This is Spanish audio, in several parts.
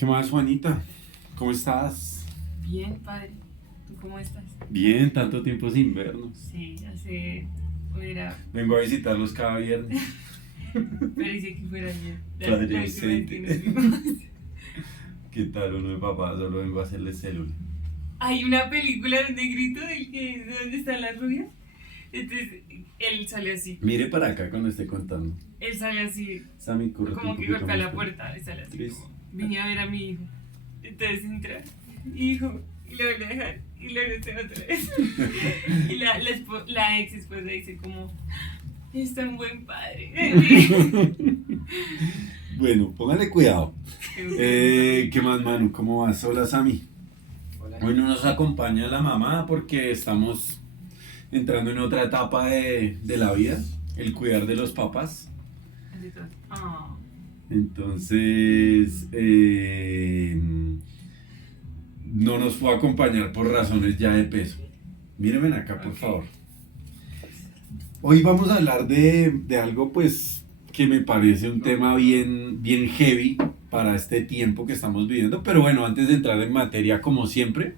¿Qué más, Juanita? ¿Cómo estás? Bien, padre. ¿Tú cómo estás? Bien, tanto tiempo sin vernos. Sí, hubiera, Vengo a visitarlos cada viernes. parecía que fuera ayer. Padre La última vez que nos ausente. vimos. ¿Qué tal uno de papá? Solo vengo a hacerle célula. Hay una película de un negrito de donde está la rubia. Entonces, él sale así. Mire para acá cuando esté contando. Él sale así, Sammy, corre un como que poquito golpea más la fuerte. puerta y sale así. Please. Como, vine a ver a mi hijo. Entonces entra, hijo, y lo vuelve a dejar. Y luego se va otra vez. Y la ex esposa dice como, es tan buen padre. Bueno, póngale cuidado. ¿Qué más, Manu? ¿Cómo vas? Hola, Sammy. Hola. Hoy no nos acompaña la mamá porque estamos entrando en otra etapa de la vida, el cuidar de los papás. Así todo. Ah. Entonces, no nos fue a acompañar por razones ya de peso. Mírenme acá, por Ok. favor. Hoy vamos a hablar de algo, pues, que me parece un tema bien heavy para este tiempo que estamos viviendo. Pero bueno, antes de entrar en materia, como siempre,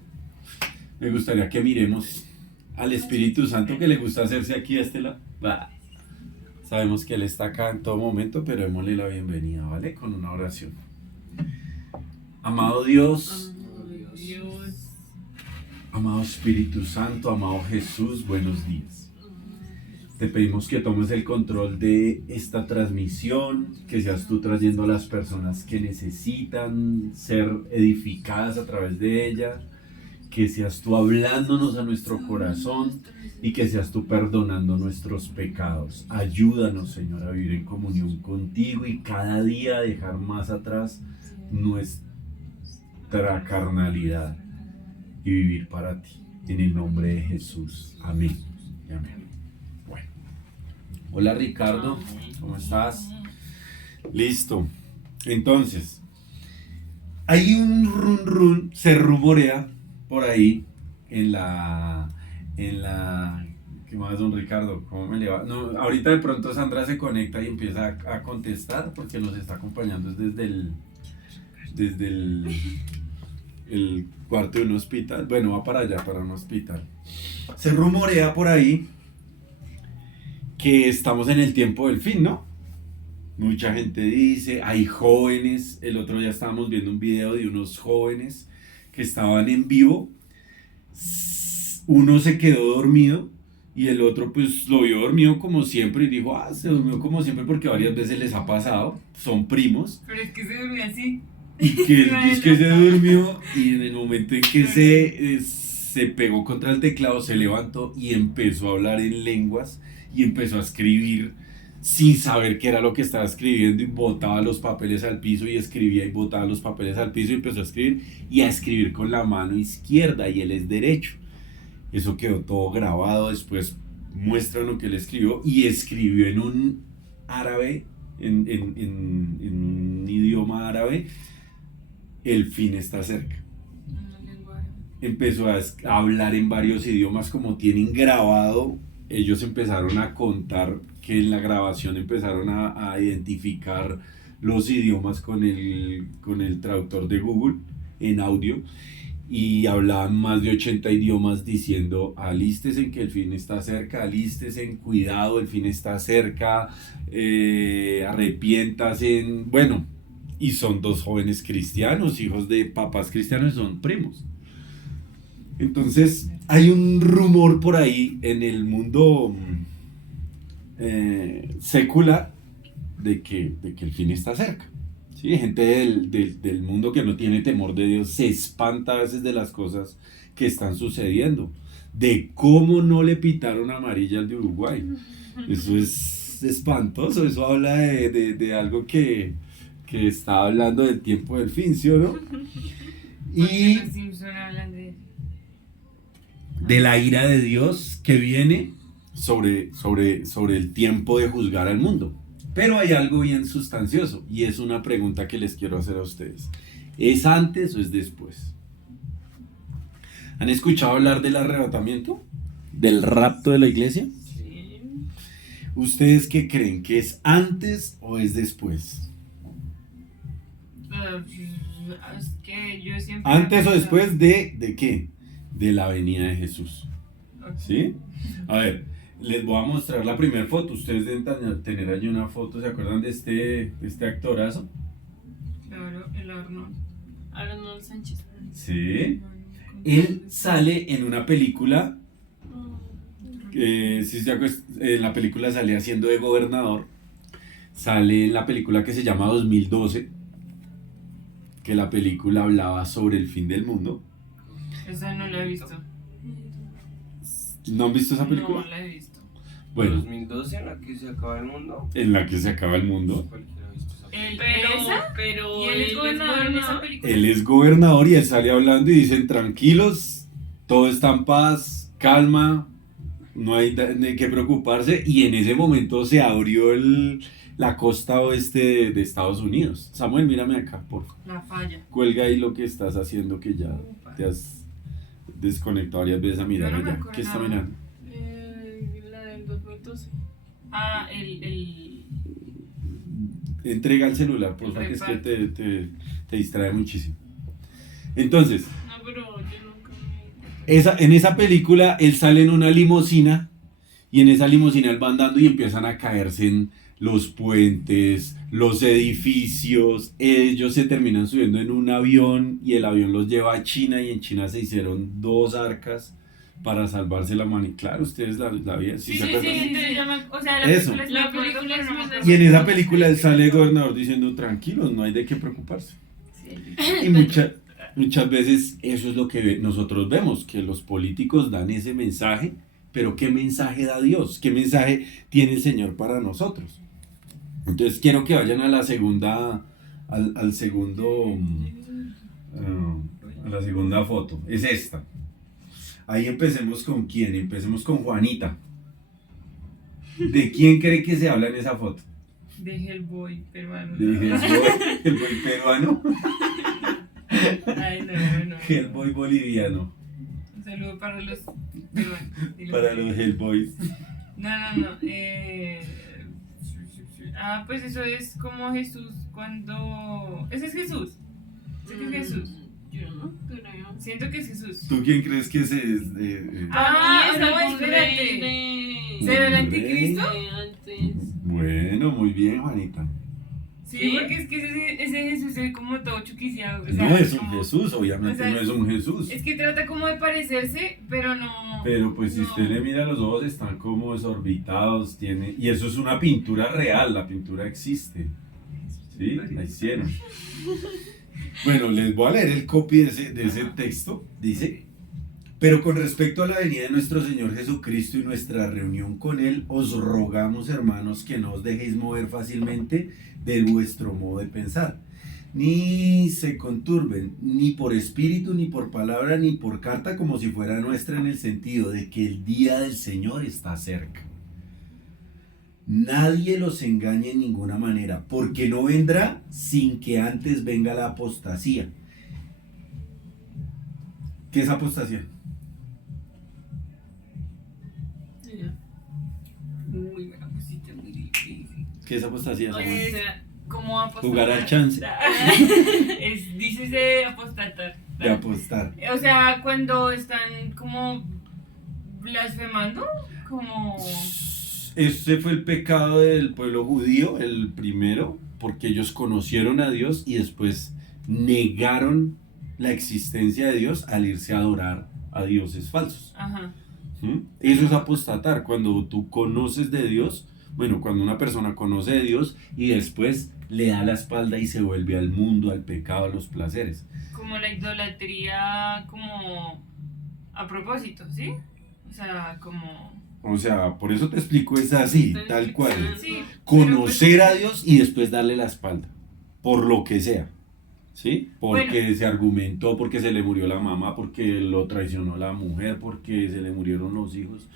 me gustaría que miremos al Espíritu Santo que le gusta hacerse aquí a este lado. Va. Sabemos que Él está acá en todo momento, pero démosle la bienvenida, ¿vale? Con una oración. Amado Dios, Dios. amado Espíritu Santo, amado Jesús, buenos días. Te pedimos que tomes el control de esta transmisión, que seas tú trayendo a las personas que necesitan ser edificadas a través de ella, que seas tú hablándonos a nuestro corazón y que seas tú perdonando nuestros pecados. Ayúdanos, Señor, a vivir en comunión contigo y cada día dejar más atrás nuestra carnalidad y vivir para ti. En el nombre de Jesús. Amén. Y amén. Bueno. Hola, Ricardo. ¿Cómo estás? Listo. Entonces, hay un run, se rumorea por ahí en la, ¿qué más, don Ricardo? ¿Cómo me le va? No, ahorita de pronto Sandra se conecta y empieza a contestar porque nos está acompañando desde el cuarto de un hospital. Bueno, va para allá, para un hospital. Se rumorea por ahí que estamos en el tiempo del fin, ¿no? Mucha gente dice, hay jóvenes, el otro día estábamos viendo un video de unos jóvenes que estaban en vivo, uno se quedó dormido y el otro pues lo vio dormido como siempre y dijo, se durmió como siempre porque varias veces les ha pasado, son primos, Pero es que se durmió así. y que él dice que se durmió y en el momento en que se pegó contra el teclado se levantó y empezó a hablar en lenguas y empezó a escribir sin saber qué era lo que estaba escribiendo y botaba los papeles al piso y escribía y botaba los papeles al piso y empezó a escribir con la mano izquierda y él es derecho. Eso quedó todo grabado, después muestran lo que él escribió y escribió en un árabe, en un idioma árabe, el fin está cerca. Empezó a hablar en varios idiomas como tienen grabado. Ellos empezaron a contar que en la grabación empezaron a identificar los idiomas con el traductor de Google en audio y hablaban más de 80 idiomas diciendo alístese en que el fin está cerca, alístese en cuidado, el fin está cerca, arrepiéntase, bueno, y son dos jóvenes cristianos, hijos de papás cristianos, son primos. Entonces hay un rumor por ahí en el mundo secular de que el fin está cerca. ¿Sí? Gente del mundo que no tiene temor de Dios se espanta a veces de las cosas que están sucediendo, de cómo no le pitaron amarilla al de Uruguay. Eso es espantoso, eso habla de algo que está hablando del tiempo del fin, ¿sí o no? Y Los Simpson hablan de la ira de Dios que viene sobre el tiempo de juzgar al mundo. Pero hay algo bien sustancioso y es una pregunta que les quiero hacer a ustedes. ¿Es antes o es después? ¿Han escuchado hablar del arrebatamiento? ¿Del rapto de la iglesia? Sí. ¿Ustedes qué creen? ¿Que es antes o es después? es que yo siempre... ¿Antes o después de qué? De la venida de Jesús. Ok. ¿Sí? A ver, les voy a mostrar la primera foto. Ustedes deben tener allí una foto. ¿Se acuerdan de este actorazo? Claro, el Arnold. Arnold Sánchez. Sí. Él sale en una película. En la película sale haciendo de gobernador. Sale en la película que se llama 2012. Que la película hablaba sobre el fin del mundo. Esa no la he visto. ¿No han visto esa película? No la he visto. Bueno, 2012 en la que se acaba el mundo. en la que se acaba el mundo. Cualquiera ha visto esa película. Pero ¿Y él es gobernador en esa película? Él es gobernador y él sale hablando y dicen tranquilos, todo está en paz, calma, no hay de qué preocuparse. Y en ese momento se abrió la costa oeste de Estados Unidos. Samuel, mírame acá, por favor. La falla. Cuelga ahí lo que estás haciendo, que ya te has desconectado varias veces a mirar Yo no me allá. acuerdo ¿Qué está nada. mirando? La del 2012. Ah, el... Entrega el celular, por El favor, que es que reparto. te distrae muchísimo. Entonces, No, pero yo nunca me... en esa película él sale en una limusina y en esa limusina él va andando y empiezan a caerse en los puentes, los edificios. Ellos se terminan subiendo en un avión y el avión los lleva a China y en China se hicieron 2 arcas para salvarse la mano. Claro, ustedes la vieron. Sí, ¿Se sí, acuerdan? entonces ya o sea, la Eso. película es La muy corta, película pero es no me muy acuerdo. Y en esa película él sale gobernador diciendo tranquilos, no hay de qué preocuparse. Y muchas veces eso es lo que nosotros vemos, que los políticos dan ese mensaje, pero ¿qué mensaje da Dios? ¿Qué mensaje tiene el Señor para nosotros? Entonces quiero que vayan a la segunda, al segundo, a la segunda foto, es esta. Ahí empecemos con quién, empecemos con Juanita. ¿De quién cree que se habla en esa foto? De Hellboy peruano. De Hellboy peruano, Ay, no. Hellboy boliviano, Un saludo para los peruanos. para los Hellboys. No. Pues eso es como Jesús cuando... Ese es Jesús. Sé que es Jesús. Yo no creo. Siento que es Jesús. ¿Tú quién crees que es? No, espérate. ¿Será el anticristo? Antes. Bueno, muy bien, Juanita. Sí, ¿Sí? porque es que ese Jesús es como todo chuquiciado. No es un como- Jesús, obviamente o sea, no es un Jesús. Es que trata como de parecerse, pero no... Pero pues si no. usted le mira los ojos están como desorbitados, y eso es una pintura real, la pintura existe. ¿Sí? La hicieron. Bueno, les voy a leer el copy de ese texto. Dice: pero con respecto a la venida de nuestro Señor Jesucristo y nuestra reunión con Él, os rogamos, hermanos, que no os dejéis mover fácilmente de vuestro modo de pensar, ni se conturben, ni por espíritu, ni por palabra, ni por carta, como si fuera nuestra, en el sentido de que el día del Señor está cerca. Nadie los engañe en ninguna manera, porque no vendrá sin que antes venga la apostasía. ¿Qué es apostasía? Uy, me la pusiste muy difícil. ¿Qué es apostasía? O Samuel? sea, ¿Cómo apostatar? Jugar al chance. Dices de apostatar. De apostar. O sea, cuando están como blasfemando, como... Ese fue el pecado del pueblo judío, el primero, porque ellos conocieron a Dios y después negaron la existencia de Dios al irse a adorar a dioses falsos. Ajá. ¿Mm? Eso es apostatar, cuando tú conoces de Dios, bueno, cuando una persona conoce de Dios y después le da la espalda y se vuelve al mundo, al pecado, a los placeres. Como la idolatría, como a propósito, ¿sí? O sea, como... O sea, por eso te explico, es así, tal cual. Sí, Conocer a Dios y después darle la espalda, por lo que sea, ¿sí? Porque Bueno. se argumentó, porque se le murió la mamá, porque lo traicionó la mujer, porque se le murieron los hijos,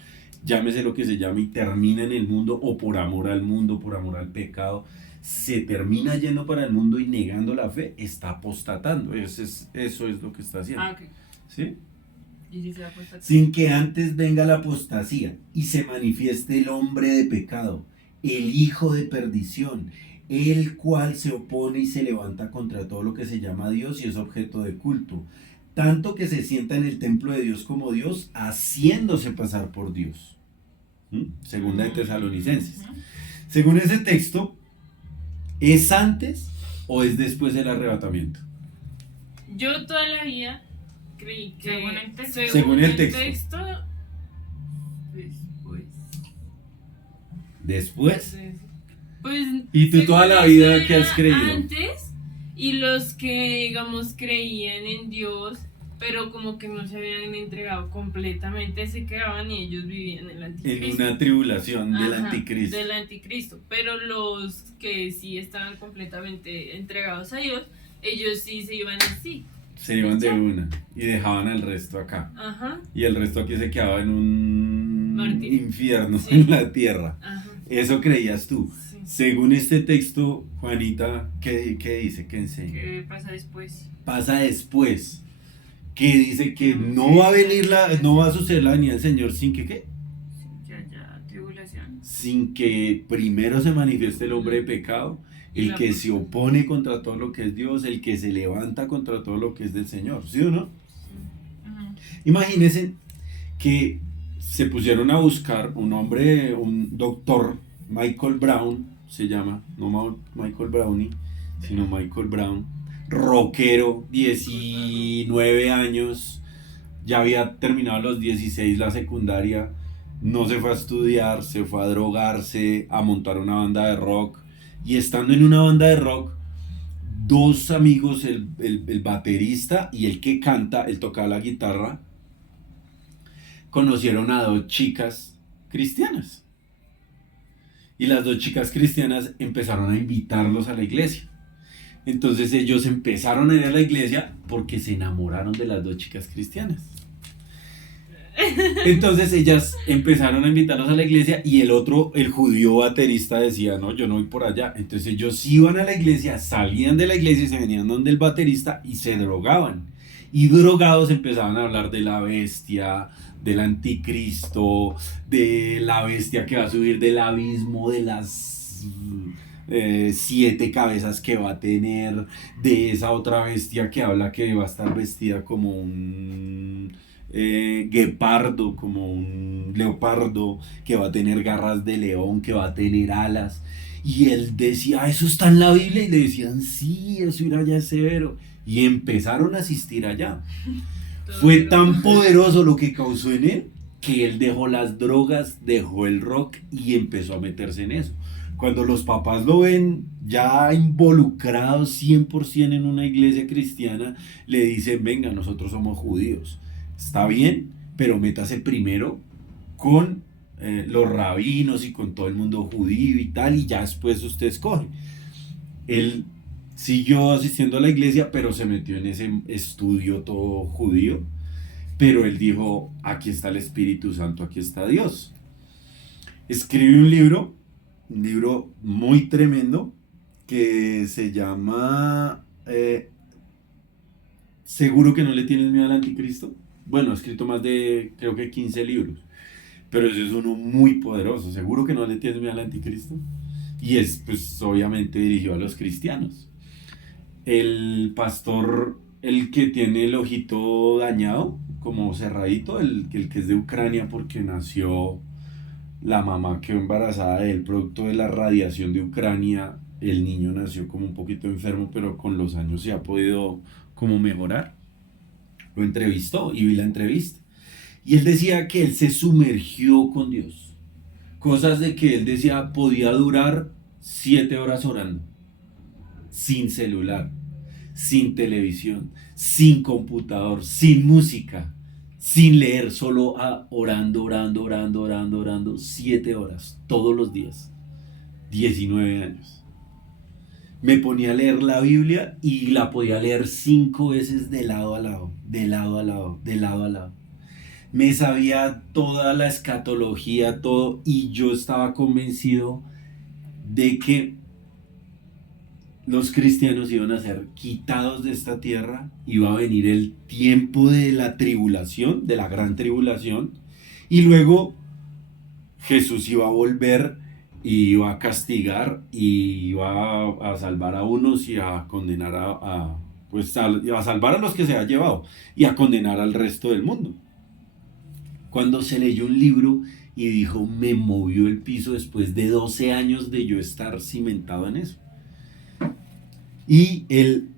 llámese lo que se llame, y termina en el mundo, o por amor al mundo, por amor al pecado, se termina yendo para el mundo y negando la fe, está apostatando. Eso es lo que está haciendo, Ah, ok. ¿sí? Y si se apostatar. Sin que antes venga la apostasía y se manifieste el hombre de pecado, el hijo de perdición, el cual se opone y se levanta contra todo lo que se llama Dios y es objeto de culto, tanto que se sienta en el templo de Dios como Dios, haciéndose pasar por Dios. Segunda de Tesalonicenses. Según ese texto, ¿es antes o es después del arrebatamiento? Yo toda la vida creí que Según el texto. Según el texto. Después. ¿Después? Pues, ¿Y tú toda según la eso vida era qué has creído? Antes, y los que, digamos, creían en Dios, pero como que no se habían entregado completamente, se quedaban y ellos vivían en el En anticristo. una tribulación del Ajá, anticristo. del anticristo. Pero los que sí estaban completamente entregados a Dios, ellos sí se iban así. Se iban de una y dejaban al resto acá. Ajá, Y el resto aquí se quedaba en un Martín. infierno Sí. en la tierra. ajá. Eso creías tú. Sí. Según este texto, Juanita, ¿qué dice? ¿Qué enseña? ¿Qué pasa después? Pasa después. Que dice que no va a venir no va a suceder la venida del Señor sin que ¿qué? Sin que haya tribulación. Sin que primero se manifieste el hombre de pecado, el que se opone contra todo lo que es Dios, el que se levanta contra todo lo que es del Señor, ¿sí o no? Ujú. Imagínense que se pusieron a buscar un hombre, un doctor, Michael Brown, se llama, no Michael Brownie, sino Michael Brown, rockero, 19 años, ya había terminado a los 16 la secundaria, no se fue a estudiar, se fue a drogarse, a montar una banda de rock, y estando en una banda de rock, dos amigos, el baterista y el que canta, él tocaba la guitarra, conocieron a dos chicas cristianas. Y las dos chicas cristianas empezaron a invitarlos a la iglesia. Entonces ellos empezaron a ir a la iglesia porque se enamoraron de las dos chicas cristianas. Entonces ellas empezaron a invitarlos a la iglesia y el otro, el judío baterista decía, no, yo no voy por allá. Entonces ellos iban a la iglesia, salían de la iglesia y se venían donde el baterista y se drogaban. Y drogados empezaban a hablar de la bestia, del anticristo, de la bestia que va a subir del abismo, de las 7 cabezas que va a tener, de esa otra bestia que habla que va a estar vestida como un guepardo, como un leopardo, que va a tener garras de león, que va a tener alas. Y él decía, ¿eso está en la Biblia? Y le decían, sí, eso ir allá es severo. Y empezaron a asistir allá. Fue tan poderoso lo que causó en él que él dejó las drogas, dejó el rock y empezó a meterse en eso. Cuando los papás lo ven ya involucrado 100% en una iglesia cristiana, le dicen, venga, nosotros somos judíos. Está bien, pero métase primero con los rabinos y con todo el mundo judío y tal, y ya después usted escoge. Él siguió asistiendo a la iglesia, pero se metió en ese estudio todo judío. Pero él dijo, aquí está el Espíritu Santo, aquí está Dios. Escribe un libro muy tremendo, que se llama ¿Seguro que no le tienes miedo al anticristo? Bueno, ha escrito más de, creo que 15 libros. Pero ese es uno muy poderoso. ¿Seguro que no le tienes miedo al anticristo? Y es, pues, obviamente dirigido a los cristianos. El pastor, el que tiene el ojito dañado, como cerradito, el que es de Ucrania porque nació, la mamá quedó embarazada de él, producto de la radiación de Ucrania. El niño nació como un poquito enfermo, pero con los años se ha podido como mejorar. Lo entrevistó y vi la entrevista. Y él decía que él se sumergió con Dios. Cosas de que él decía podía durar 7 horas orando. Sin celular, sin televisión, sin computador, sin música, sin leer, solo orando 7 horas, todos los días. 19 años. Me ponía a leer la Biblia y la podía leer 5 veces de lado a lado, de lado a lado, de lado a lado. Me sabía toda la escatología, todo, y yo estaba convencido de que los cristianos iban a ser quitados de esta tierra, iba a venir el tiempo de la tribulación, de la gran tribulación, y luego Jesús iba a volver y iba a castigar y iba a salvar a unos y a condenar a salvar a los que se ha llevado y a condenar al resto del mundo. Cuando se leyó un libro y dijo, me movió el piso después de 12 años de yo estar cimentado en eso. Y él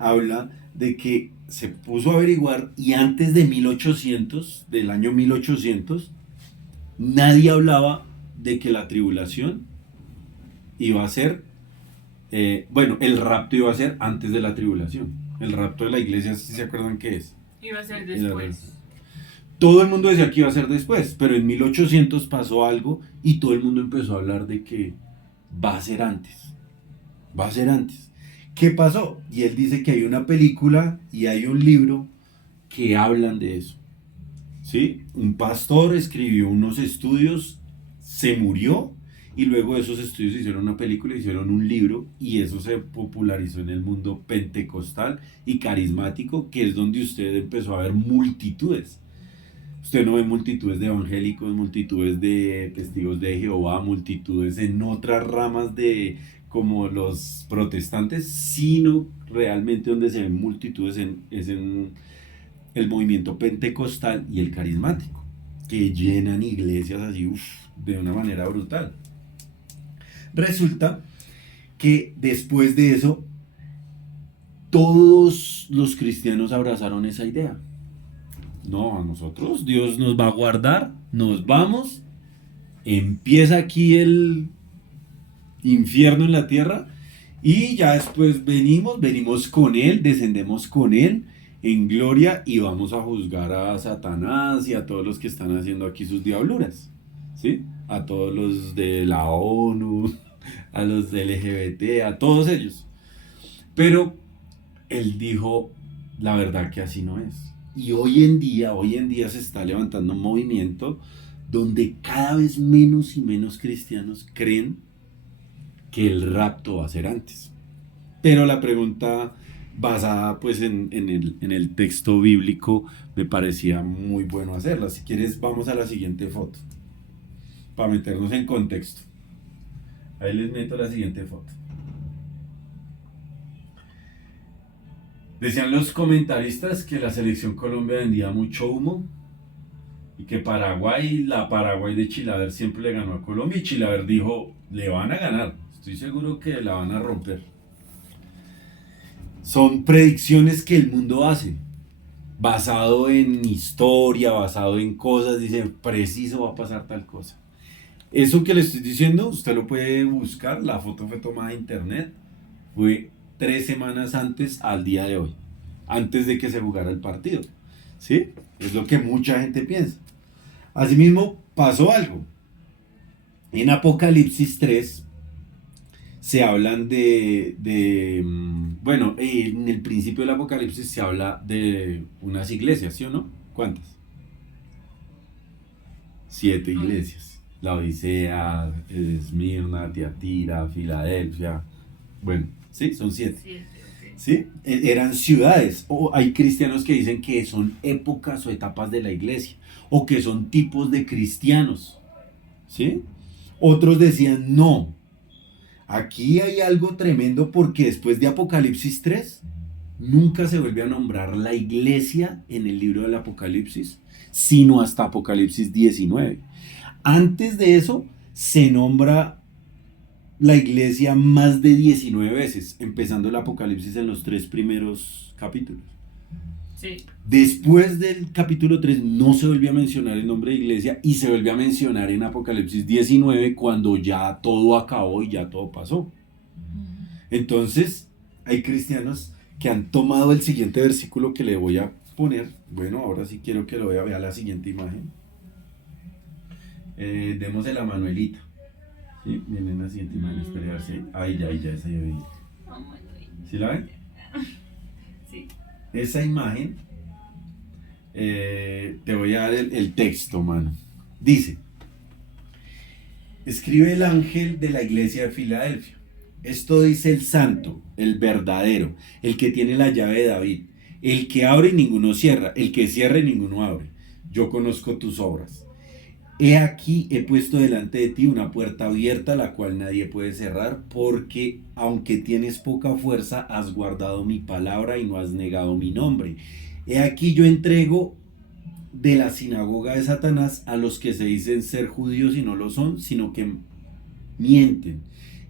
habla de que se puso a averiguar y antes de 1800, del año 1800, nadie hablaba de que la tribulación iba a ser, el rapto iba a ser antes de la tribulación. El rapto de la iglesia, ¿sí se acuerdan qué es? Iba a ser después. Todo el mundo decía que iba a ser después, pero en 1800 pasó algo y todo el mundo empezó a hablar de que va a ser antes. Va a ser antes. ¿Qué pasó? Y él dice que hay una película y hay un libro que hablan de eso. ¿Sí? Un pastor escribió unos estudios, se murió y luego de esos estudios hicieron una película, hicieron un libro y eso se popularizó en el mundo pentecostal y carismático, que es donde usted empezó a ver multitudes. Usted no ve multitudes de evangélicos, multitudes de testigos de Jehová, multitudes en otras ramas de como los protestantes, sino realmente donde se ven multitudes es en el movimiento pentecostal y el carismático, que llenan iglesias así de una manera brutal. Resulta que después de eso, todos los cristianos abrazaron esa idea. No, a nosotros Dios nos va a guardar, nos vamos, empieza aquí el infierno en la tierra y ya después venimos con Él, descendemos con Él en gloria y vamos a juzgar a Satanás y a todos los que están haciendo aquí sus diabluras, ¿sí? A todos los de la ONU, a los de LGBT, a todos ellos. Pero Él dijo, la verdad que así no es. Y hoy en día se está levantando un movimiento donde cada vez menos y menos cristianos creen que el rapto va a ser antes. Pero la pregunta basada pues en el texto bíblico me parecía muy bueno hacerla. Si quieres vamos a la siguiente foto para meternos en contexto. Ahí les meto la siguiente foto. Decían los comentaristas que la selección Colombia vendía mucho humo y que la Paraguay de Chilaver siempre le ganó a Colombia y Chilaver dijo, le van a ganar, estoy seguro que la van a romper. Son predicciones que el mundo hace, basado en historia, basado en cosas, dice, preciso va a pasar tal cosa. Eso que le estoy diciendo, usted lo puede buscar, la foto fue tomada de internet, fue 3 semanas antes al día de hoy, antes de que se jugara el partido, ¿sí? Es lo que mucha gente piensa. Asimismo, pasó algo. En Apocalipsis 3 se hablan en el principio del Apocalipsis se habla de unas iglesias, ¿sí o no? ¿Cuántas? 7 iglesias. La Odisea, Esmirna, Tiatira, Filadelfia, bueno, sí, son 7. ¿Sí? Eran ciudades, o hay cristianos que dicen que son épocas o etapas de la iglesia, o que son tipos de cristianos, ¿sí? Otros decían, no, aquí hay algo tremendo porque después de Apocalipsis 3, nunca se vuelve a nombrar la iglesia en el libro del Apocalipsis, sino hasta Apocalipsis 19. Antes de eso, se nombra la iglesia más de 19 veces, empezando el Apocalipsis en los 3 primeros capítulos. Sí. Después del capítulo 3 no se volvió a mencionar el nombre de iglesia y se volvió a mencionar en Apocalipsis 19 cuando ya todo acabó y ya todo pasó. Entonces, hay cristianos que han tomado el siguiente versículo que le voy a poner. Bueno, ahora sí quiero que lo vea la siguiente imagen. Démosle la Manuelita. ¿Sí? Miren la siguiente imagen, espera a ver si... Ahí ya, esa ya vi. ¿Sí la ven? Sí. Esa imagen, te voy a dar el texto, mano. Dice, escribe el ángel de la iglesia de Filadelfia. Esto dice el santo, el verdadero, el que tiene la llave de David, el que abre y ninguno cierra, el que cierra y ninguno abre. Yo conozco tus obras. He aquí, he puesto delante de ti una puerta abierta, la cual nadie puede cerrar, porque aunque tienes poca fuerza, has guardado mi palabra y no has negado mi nombre. He aquí yo entrego de la sinagoga de Satanás a los que se dicen ser judíos y no lo son, sino que mienten.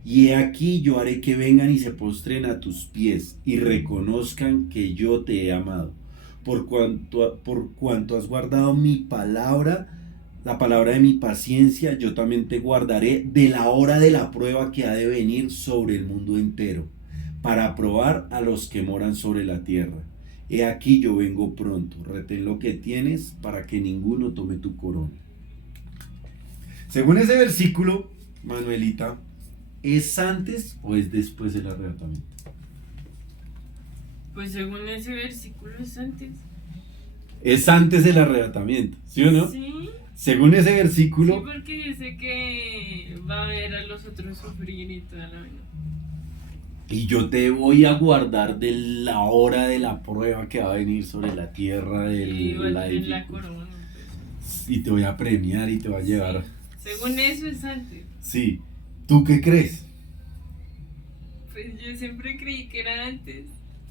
Y he aquí yo haré que vengan y se postren a tus pies y reconozcan que yo te he amado. Por cuanto has guardado mi palabra, la palabra de mi paciencia, yo también te guardaré de la hora de la prueba que ha de venir sobre el mundo entero, para probar a los que moran sobre la tierra. He aquí yo vengo pronto, retén lo que tienes para que ninguno tome tu corona. Según ese versículo, Manuelita, ¿es antes o es después del arrebatamiento? Pues según ese versículo es antes. Es antes del arrebatamiento, ¿sí o no? Sí. Según ese Sí, versículo, porque dice que va a ver a los otros sufrir y toda la vaina. y yo te voy a guardar de la hora de la prueba que va a venir sobre la tierra, Y va a la tener la dificultad. corona. Y te voy a premiar y te va a llevar. Según eso es antes. Sí. ¿Tú qué crees? Pues yo siempre creí que era antes.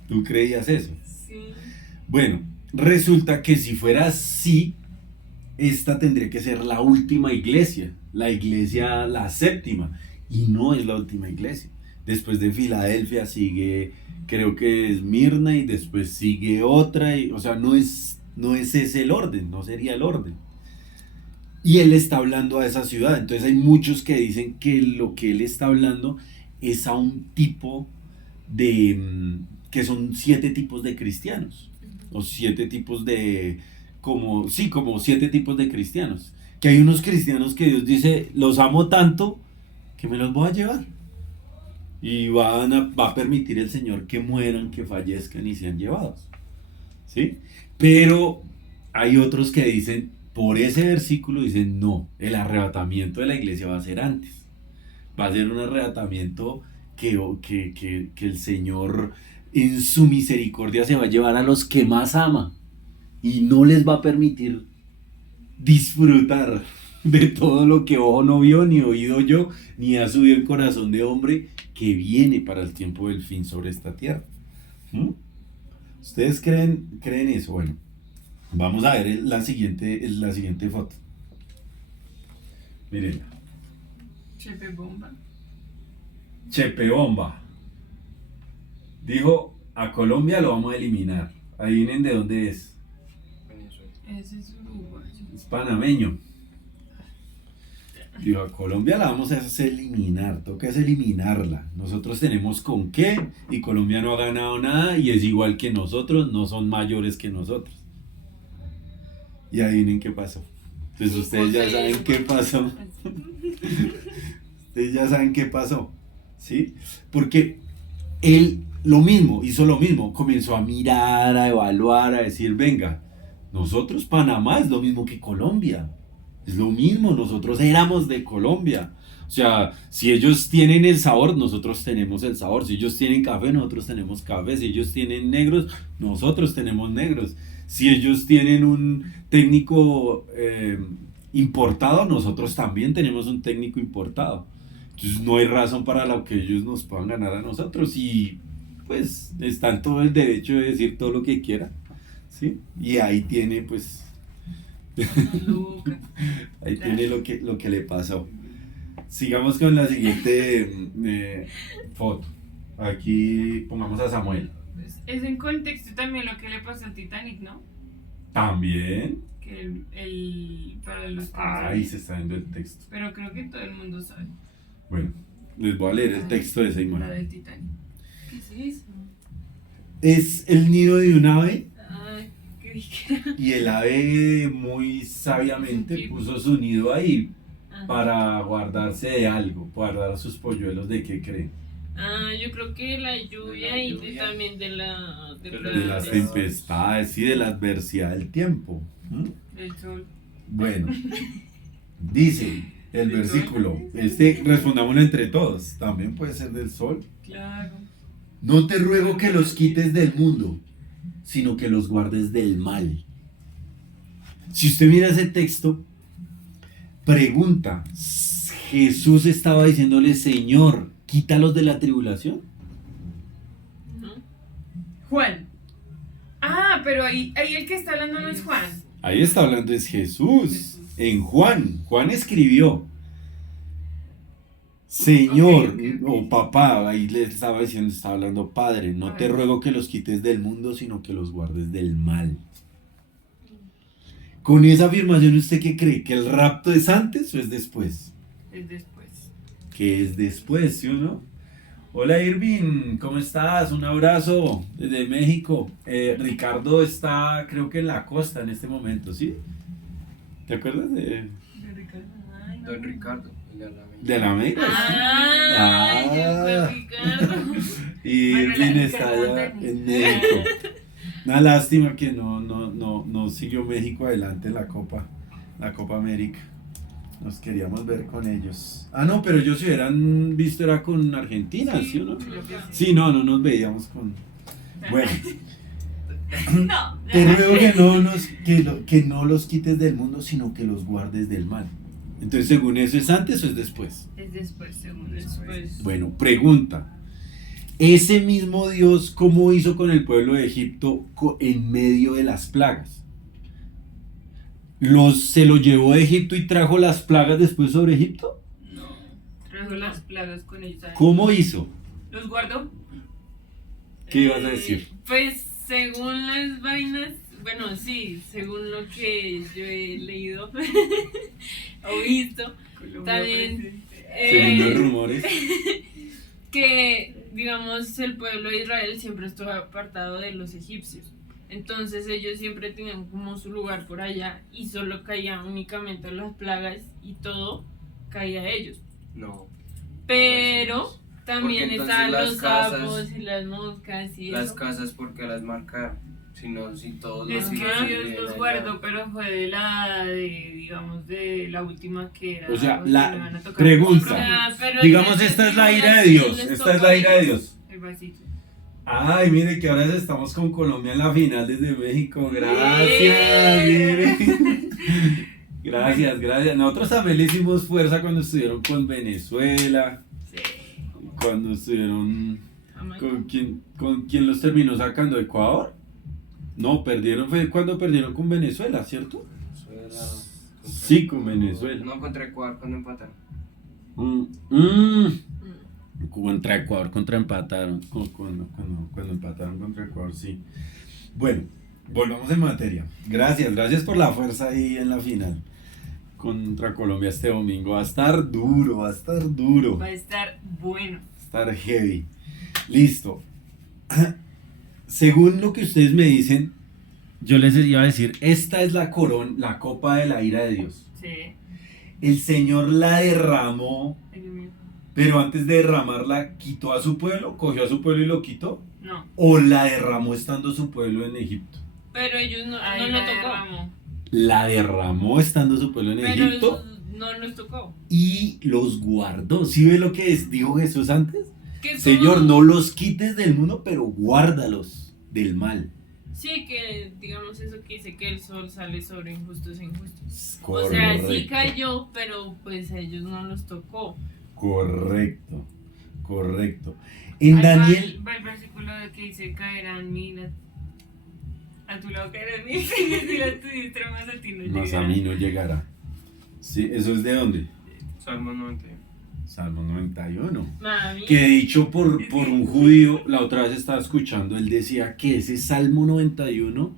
¿Tú creías eso? Sí. Bueno, resulta que si fuera así, esta tendría que ser la última iglesia, la séptima, y no es la última iglesia. Después de Filadelfia sigue, creo que es Mirna, y después sigue otra, o sea, no es ese el orden, no sería el orden. Y él está hablando a esa ciudad, entonces hay muchos que dicen que lo que él está hablando es a un tipo que son 7 tipos de cristianos, o 7 tipos como 7 tipos de cristianos, que hay unos cristianos que Dios dice, los amo tanto, que me los voy a llevar, y va a permitir el Señor que mueran, que fallezcan y sean llevados, ¿sí? Pero hay otros que dicen, por ese versículo dicen, no, el arrebatamiento de la iglesia va a ser antes, va a ser un arrebatamiento que el Señor en su misericordia se va a llevar a los que más ama y no les va a permitir disfrutar de todo lo que ojo no vio, ni oído yo, ni ha subido el corazón de hombre que viene para el tiempo del fin sobre esta tierra. ¿Ustedes creen eso? Bueno, vamos a ver la siguiente foto. Miren, Chepe bomba. Chepe Bomba dijo, a Colombia lo vamos a eliminar. Adivinen de dónde es. Venezuela. Ese es Uruguay. Es panameño. Dijo, a Colombia la vamos a eliminar, toca es eliminarla. Nosotros tenemos con qué, y Colombia no ha ganado nada y es igual que nosotros, no son mayores que nosotros. Y adivinen qué pasó. Entonces ustedes ya saben qué pasó. Ustedes ya saben qué pasó, ¿sí? Porque él hizo lo mismo, comenzó a mirar, a evaluar, a decir, venga, nosotros Panamá es lo mismo que Colombia. Es lo mismo, nosotros éramos de Colombia. O sea, si ellos tienen el sabor, nosotros tenemos el sabor. Si ellos tienen café, nosotros tenemos café. Si ellos tienen negros, nosotros tenemos negros. Si ellos tienen un técnico importado, nosotros también tenemos un técnico importado. Entonces no hay razón para lo que ellos nos puedan ganar a nosotros. Y pues está en todo el derecho de decir todo lo que quiera, ¿sí? Y ahí tiene pues... Ahí tiene lo que le pasó. Sigamos con la siguiente foto. Aquí pongamos a Samuel. Es en contexto también lo que le pasó al Titanic, ¿no? También. Que para los que no Ahí saben. se está viendo el texto. Pero creo que todo el mundo sabe. Bueno, les voy a leer el texto de esa La imagen. del Titanic. ¿Qué es eso? Es el nido de un ave Ay, creí que era. y el ave muy sabiamente puso su nido ahí Ajá. para guardarse de algo, guardar sus polluelos. ¿De qué creen? Yo creo que la lluvia, De la y lluvia. también de la... De De las tempestades y de la adversidad del tiempo. Del sol. Bueno, dice el versículo, respondámoslo entre todos, también puede ser del sol. Claro. No te ruego que los quites del mundo, sino que los guardes del mal. Si usted mira ese texto, Pregunta, ¿Jesús estaba diciéndole, Señor, quítalos de la tribulación? ¿No? Juan. Ah, pero ahí el que está hablando no es Juan. Ahí está hablando es Jesús. En Juan escribió, Señor, Ok. o papá, ahí le estaba diciendo, estaba hablando, Padre, no te Ay. ruego que los quites del mundo, sino que los guardes del mal. Con esa afirmación, ¿usted qué cree? ¿Que el rapto es antes o es después? Es después. Que es después, ¿sí o no? Hola Irving, ¿cómo estás? Un abrazo desde México. Ricardo está, creo que en la costa en este momento, ¿sí? ¿Te acuerdas de De Ricardo. Ay, no. Don Ricardo, el de la de la América? Ay, Ah. Ricardo. Y Bueno, Irving la está Ricardo allá Denis. en México. Una lástima que no siguió México adelante en la Copa América. Nos queríamos ver con ellos. Ah, no, pero ellos se hubieran visto era con Argentina, ¿sí o no? Creo que Sí, no nos veíamos con... Bueno, No. te ruego que no los quites del mundo, sino que los guardes del mal. Entonces, según eso, ¿es antes o es después? Es después, según Después. Bueno, pregunta. Ese mismo Dios, ¿cómo hizo con el pueblo de Egipto en medio de las plagas? ¿Se lo llevó a Egipto y trajo las plagas después sobre Egipto? No. Trajo las plagas con ellos. ¿sabes? ¿Cómo hizo? ¿Los guardó? ¿Qué ibas a decir? Pues según las vainas, bueno, sí, según lo que yo he leído o visto, Colombia También, presente. Según los rumores. que digamos el pueblo de Israel siempre estuvo apartado de los egipcios. Entonces ellos siempre tenían como su lugar por allá y solo caían únicamente las plagas y todo caía a ellos. No. Pero también Porque estaban entonces los las sapos casas- y las moscas y Las eso. casas porque las marcaron. Si no, si todos Es los que hijos Dios viven los allá. guardó, pero fue digamos, de la última que era. O sea, donde la le van a tocar pregunta. otro, Pero Digamos, ellos esta es la tenían ira de así, Dios. les Esta es tocó la ira de ellos. Dios. El vasito. Ay, mire que ahora estamos con Colombia en la final desde México. Gracias, Bien. mire. Gracias. Nosotros también le hicimos fuerza cuando estuvieron con Venezuela, Sí. cuando estuvieron... Amén. ¿Con quién los terminó sacando? ¿Ecuador? No, fue cuando perdieron con Venezuela, ¿cierto? Eso era contra Sí, con Ecuador. Venezuela. No, contra Ecuador cuando empataron. Contra Ecuador, empataron. Cuando empataron contra Ecuador, sí. Bueno, volvamos en materia. Gracias por la fuerza ahí en la final. Contra Colombia este domingo. Va a estar duro. Va a estar bueno. Va a estar heavy. Listo. Según lo que ustedes me dicen, yo les iba a decir, esta es la copa de la ira de Dios. Sí. El Señor la derramó, Ay, Dios mío. pero antes de derramarla, quitó a su pueblo, cogió a su pueblo y lo quitó, No. o la derramó estando su pueblo en Egipto. Pero ellos no Ahí lo la tocó. derramó. La derramó estando su pueblo en Pero Egipto no los tocó. y los guardó. ¿Sí ve lo que dijo Jesús antes? Que Señor, como- no los quites del mundo, pero guárdalos del mal. Sí, que digamos eso que dice que el sol sale sobre injustos e injustos. Correcto. O sea, sí cayó, pero pues a ellos no los tocó. Correcto. En Ahí Daniel, va el versículo de que dice: caerán mil a tu lado, caerán mil y a tu diestra, más a ti no más a llegarán. mí no llegará. Sí, ¿eso es de dónde? Salmo 91. Salmo 91. Mami. Que dicho por un judío, la otra vez estaba escuchando, él decía que ese Salmo 91,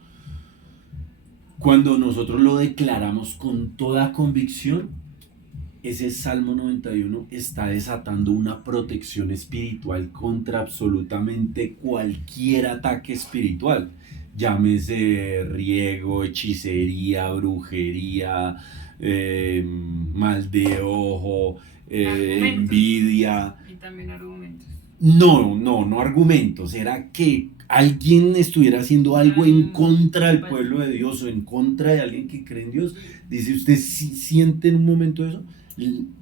cuando nosotros lo declaramos con toda convicción, ese Salmo 91 está desatando una protección espiritual contra absolutamente cualquier ataque espiritual. Llámese riego, hechicería, brujería, mal de ojo, Argumentos. envidia. Y también argumentos. No argumentos, era que alguien estuviera haciendo algo en contra del pueblo de Dios o en contra de alguien que cree en Dios. Dice, usted si siente en un momento eso,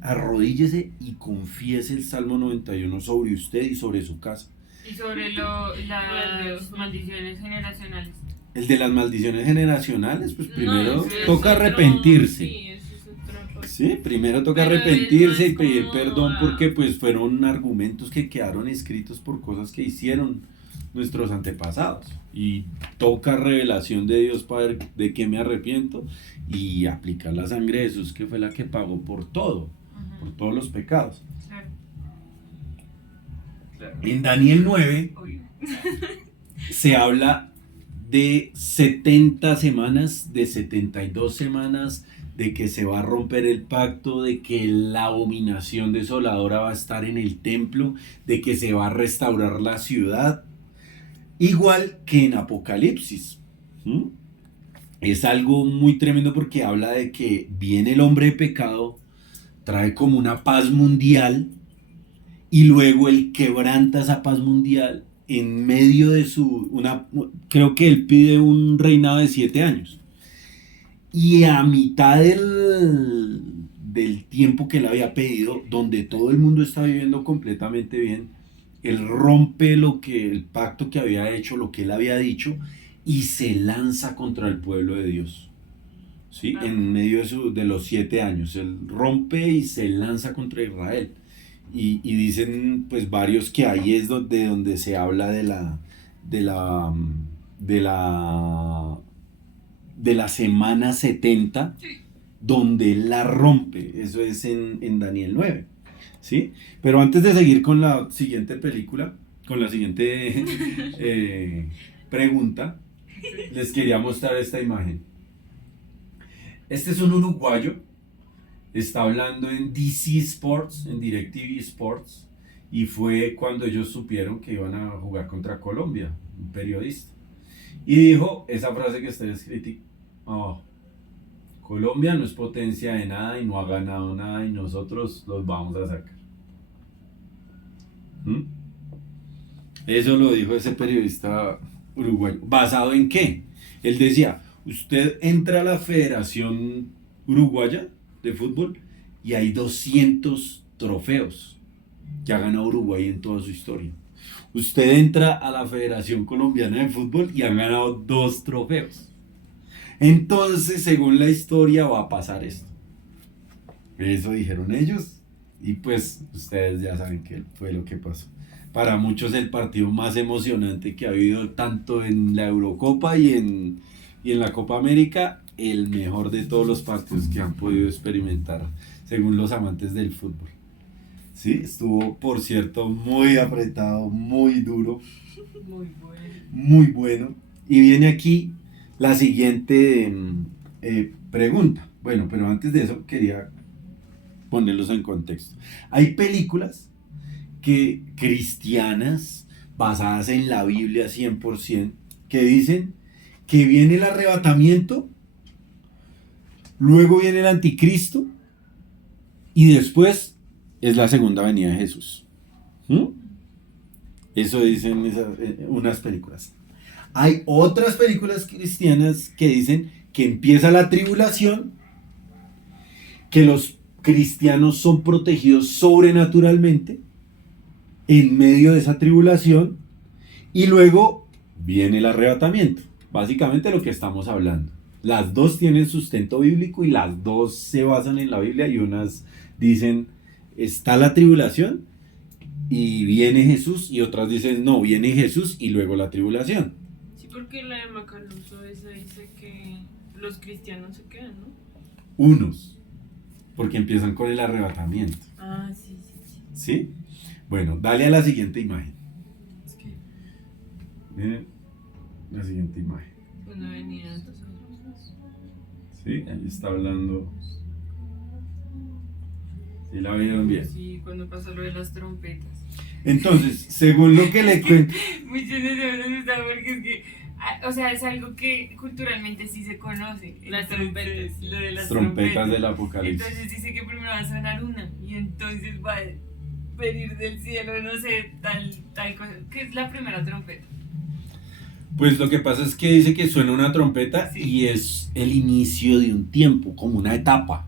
arrodíllese y confiese el Salmo 91 sobre usted y sobre su casa. Y sobre las maldiciones generacionales. El de las maldiciones generacionales, pues No, primero ese es toca otro- arrepentirse. Sí, eso es otra cosa. Sí, primero toca Pero arrepentirse y eso es pedir como, perdón porque pues fueron argumentos que quedaron escritos por cosas que hicieron nuestros antepasados. Y toca revelación de Dios para ver de qué me arrepiento y aplicar la sangre de Jesús que fue la que pagó por todo, por todos los pecados. Claro, Claro. En Daniel 9 obvio. se habla de 70 semanas, de 72 semanas, de que se va a romper el pacto, de que la abominación desoladora va a estar en el templo, de que se va a restaurar la ciudad, igual que en Apocalipsis. ¿Mm? Es algo muy tremendo porque habla de que viene el hombre de pecado, trae como una paz mundial y luego él quebranta esa paz mundial en medio de creo que él pide un reinado de 7 años. Y a mitad del tiempo que él había pedido, donde todo el mundo está viviendo completamente bien, él rompe el pacto que había hecho, lo que él había dicho, y se lanza contra el pueblo de Dios. ¿Sí? En medio de los 7 años, él rompe y se lanza contra Israel. Y dicen pues varios que ahí es donde se habla de la semana 70, donde él la rompe. Eso es en Daniel 9. ¿Sí? Pero antes de seguir con la siguiente película, con la siguiente pregunta, les quería mostrar esta imagen. Este es un uruguayo. Está hablando en DC Sports, en DirecTV Sports, y fue cuando ellos supieron que iban a jugar contra Colombia, un periodista. Y dijo esa frase que está escrita: Colombia no es potencia de nada y no ha ganado nada y nosotros los vamos a sacar. ¿Mm? Eso lo dijo ese periodista uruguayo. ¿Basado en qué? Él decía, usted entra a la Federación Uruguaya de fútbol y hay 200 trofeos que ha ganado Uruguay en toda su historia. Usted entra a la Federación Colombiana de Fútbol y han ganado 2 trofeos. Entonces, según la historia, va a pasar esto. Eso dijeron ellos y pues ustedes ya saben qué fue lo que pasó. Para muchos el partido más emocionante que ha habido tanto en la Eurocopa y en la Copa América, el mejor de todos los partidos que han podido experimentar, según los amantes del fútbol. Sí, estuvo, por cierto, muy apretado, muy duro, Muy bueno. muy bueno. Y viene aquí la siguiente pregunta. Bueno, pero antes de eso quería ponerlos en contexto. Hay películas cristianas, basadas en la Biblia 100%, que dicen que viene el arrebatamiento, luego viene el anticristo y después es la segunda venida de Jesús. ¿Mm? Eso dicen unas películas. Hay otras películas cristianas que dicen que empieza la tribulación, que los cristianos son protegidos sobrenaturalmente en medio de esa tribulación y luego viene el arrebatamiento. Básicamente lo que estamos hablando. Las dos tienen sustento bíblico y las dos se basan en la Biblia y unas dicen está la tribulación y viene Jesús y otras dicen no, viene Jesús y luego la tribulación. Sí, porque la de Macaluso esa dice que los cristianos se quedan, ¿no? Unos, porque empiezan con el arrebatamiento. Ah, sí, sí, sí. ¿Sí? Bueno, dale a la siguiente imagen. Es que Miren la siguiente imagen. una venida antes. ¿Sí? Ahí está hablando. ¿Sí la vieron bien? Sí, cuando pasa lo de las trompetas. Entonces, según lo que le cuento. Muchos no se van a asustar porque es que, o sea, es algo que culturalmente sí se conoce. Las Entonces, trompetas. Lo de las Trompetas del Apocalipsis. Entonces dice que primero va a sonar una y entonces va a venir del cielo, no sé, tal cosa. ¿Qué es la primera trompeta? Pues lo que pasa es que dice que suena una trompeta Sí. y es el inicio de un tiempo, como una etapa.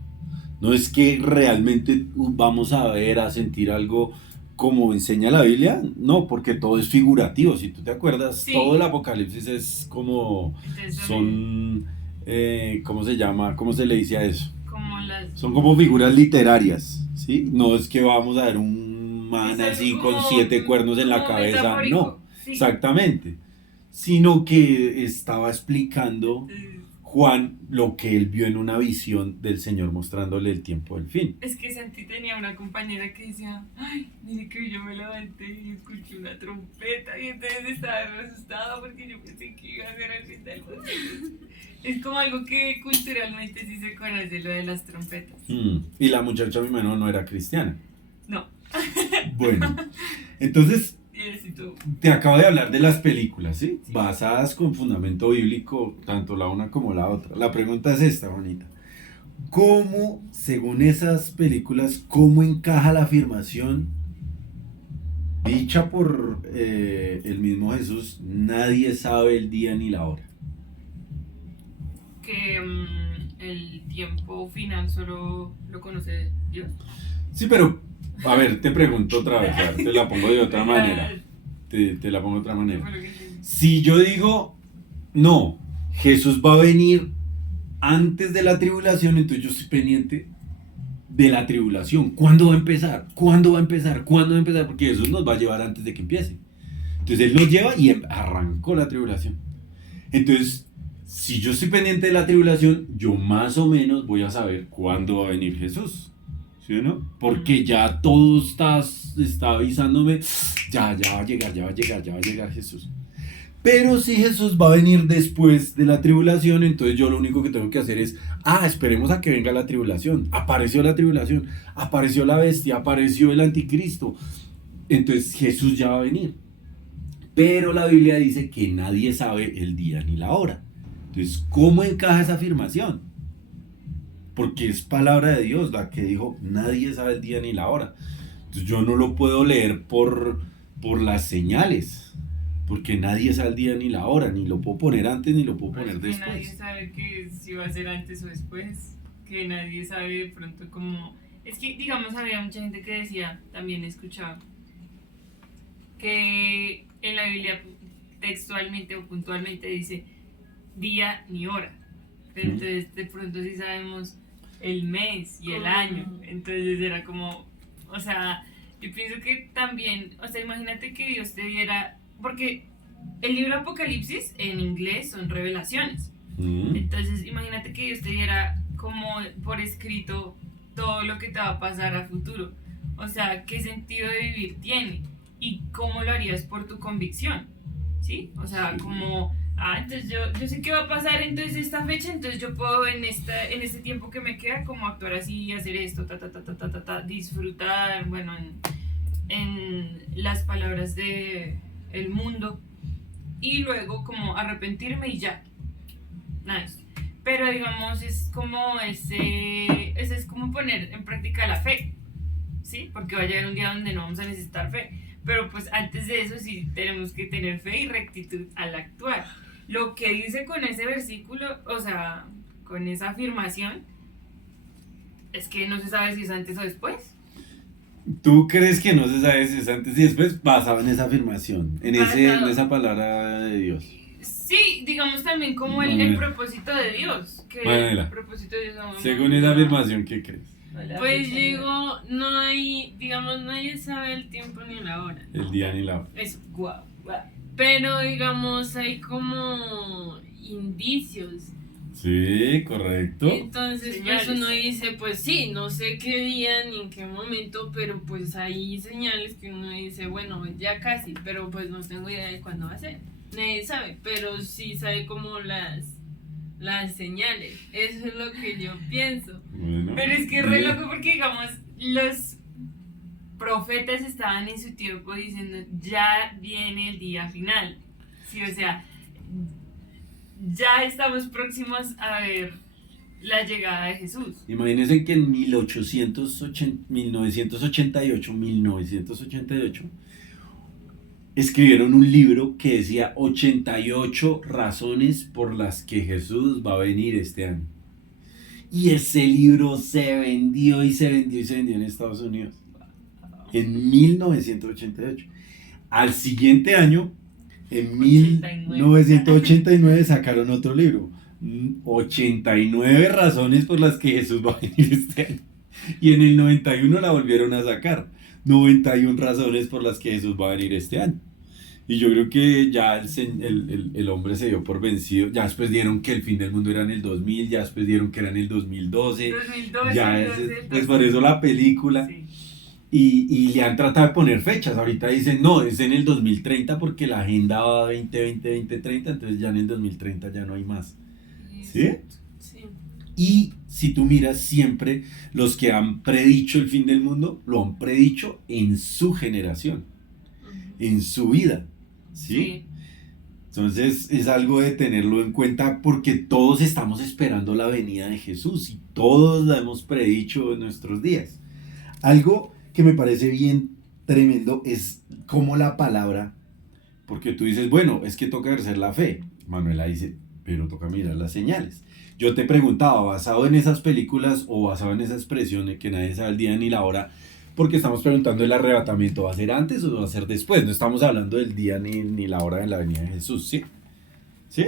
No es que realmente vamos a ver, a sentir algo como enseña la Biblia, no, porque todo es figurativo. Si tú te acuerdas, Sí. todo el Apocalipsis es como Entonces son, ¿cómo se llama? ¿Cómo se le dice a eso? como las... Son como figuras literarias, ¿sí? No es que vamos a ver un man Es así algo con como- 7 cuernos en la como cabeza, metafórico, no, sí. exactamente. Sino que estaba explicando Juan lo que él vio en una visión del Señor mostrándole el tiempo del fin. Es que Santi tenía una compañera que decía, ay, mire que yo me levanté y escuché una trompeta y entonces estaba re asustada porque yo pensé que iba a ser el fin del mundo. Es como algo que culturalmente sí se conoce, lo de las trompetas. Y la muchacha, mi mano, no era cristiana. No, Bueno, entonces y así tú. te acabo de hablar de las películas, ¿sí? Basadas con fundamento bíblico, tanto la una como la otra. La pregunta es esta, bonita. ¿Cómo, según esas películas, cómo encaja la afirmación dicha por el mismo Jesús? Nadie sabe el día ni la hora. Que el tiempo final solo lo conoce Dios. Sí, pero, a ver, te pregunto otra vez, a ver, te la pongo de otra manera. Te la pongo de otra manera. Si yo digo, no, Jesús va a venir antes de la tribulación, entonces yo estoy pendiente de la tribulación. ¿Cuándo va a empezar? ¿Cuándo va a empezar? ¿Cuándo va a empezar? Porque Jesús nos va a llevar antes de que empiece. Entonces Él nos lleva y arrancó la tribulación. Entonces, si yo estoy pendiente de la tribulación, yo más o menos voy a saber cuándo va a venir Jesús. ¿Sí o no? Porque ya todo está avisándome, ya va a llegar, ya va a llegar Jesús. Pero si Jesús va a venir después de la tribulación, entonces yo lo único que tengo que hacer es, esperemos a que venga la tribulación. Apareció la tribulación, apareció la bestia, apareció el anticristo. Entonces Jesús ya va a venir. Pero la Biblia dice que nadie sabe el día ni la hora. Entonces, ¿cómo encaja esa afirmación? Porque es palabra de Dios la que dijo, nadie sabe el día ni la hora. Entonces yo no lo puedo leer por las señales, porque nadie sabe el día ni la hora, ni lo puedo poner antes ni lo puedo poner Que nadie después. sabe que si va a ser antes o después, que nadie sabe de pronto cómo... Es que, digamos, había mucha gente que decía, también he escuchado, que en la Biblia textualmente o puntualmente dice día ni hora, pero entonces de pronto sí sabemos el mes y el año, entonces era como, o sea, yo pienso que también, o sea, imagínate que Dios te diera, porque el libro Apocalipsis en inglés son revelaciones, entonces imagínate que Dios te diera como por escrito todo lo que te va a pasar a futuro, o sea, qué sentido de vivir tiene y cómo lo harías por tu convicción, ¿sí? O sea, como... entonces yo sé qué va a pasar entonces esta fecha, entonces yo puedo en este tiempo que me queda como actuar así, hacer esto, disfrutar, bueno, en las palabras de el mundo y luego como arrepentirme y ya, nice. Pero digamos es como ese es como poner en práctica la fe, ¿sí? Porque va a llegar un día donde no vamos a necesitar fe, pero pues antes de eso sí tenemos que tener fe y rectitud al actuar. Lo que dice con ese versículo, o sea, con esa afirmación, es que no se sabe si es antes o después. ¿Tú crees que no se sabe si es antes y después? Basado en esa afirmación, en esa palabra de Dios. Sí, digamos también como el propósito de Dios. Que Manuela, el propósito de Dios no, según esa afirmación, ¿qué crees? pues digo, no hay, digamos, nadie sabe el tiempo ni la hora. El día ni la hora. Eso, guau. Pero digamos, hay como indicios. Sí, correcto. Entonces, Señales. pues uno dice, pues sí, no sé qué día ni en qué momento, pero pues hay señales que uno dice, bueno, ya casi, pero pues no tengo idea de cuándo va a ser. Nadie sabe, pero sí sabe como las señales. Eso es lo que yo pienso. Bueno, Pero es que es re bien. loco porque, digamos, los profetas estaban en su tiempo diciendo, ya viene el día final. Sí, o sea, ya estamos próximos a ver la llegada de Jesús. Imagínense que en 1988 escribieron un libro que decía 88 razones por las que Jesús va a venir este año. Y ese libro se vendió y se vendió y se vendió en Estados Unidos. En 1988. Al siguiente año, en 1989, sacaron otro libro, 89 razones por las que Jesús va a venir este año. Y en el 91 la volvieron a sacar. 91 razones por las que Jesús va a venir este año. Y yo creo que ya el hombre se dio por vencido. Ya después dieron que el fin del mundo era en el 2000, ya después dieron que era en el 2012. 2012, Ya 2012, pues por eso la película. Sí. Y le han tratado de poner fechas. Ahorita dicen, no, es en el 2030 porque la agenda va 2020-2030, entonces ya en el 2030 ya no hay más. ¿Sí? Sí. Y si tú miras siempre, los que han predicho el fin del mundo, lo han predicho en su generación, en su vida. ¿Sí? Entonces es algo de tenerlo en cuenta porque todos estamos esperando la venida de Jesús y todos la hemos predicho en nuestros días. Algo que me parece bien tremendo es como la palabra, porque tú dices, bueno, es que toca ejercer la fe. Manuela dice, pero toca mirar las señales. Yo te preguntaba, basado en esas películas o basado en esa expresión de que nadie sabe el día ni la hora, porque estamos preguntando el arrebatamiento, ¿va a ser antes o va a ser después? No estamos hablando del día ni la hora de la venida de Jesús, ¿sí? ¿Sí?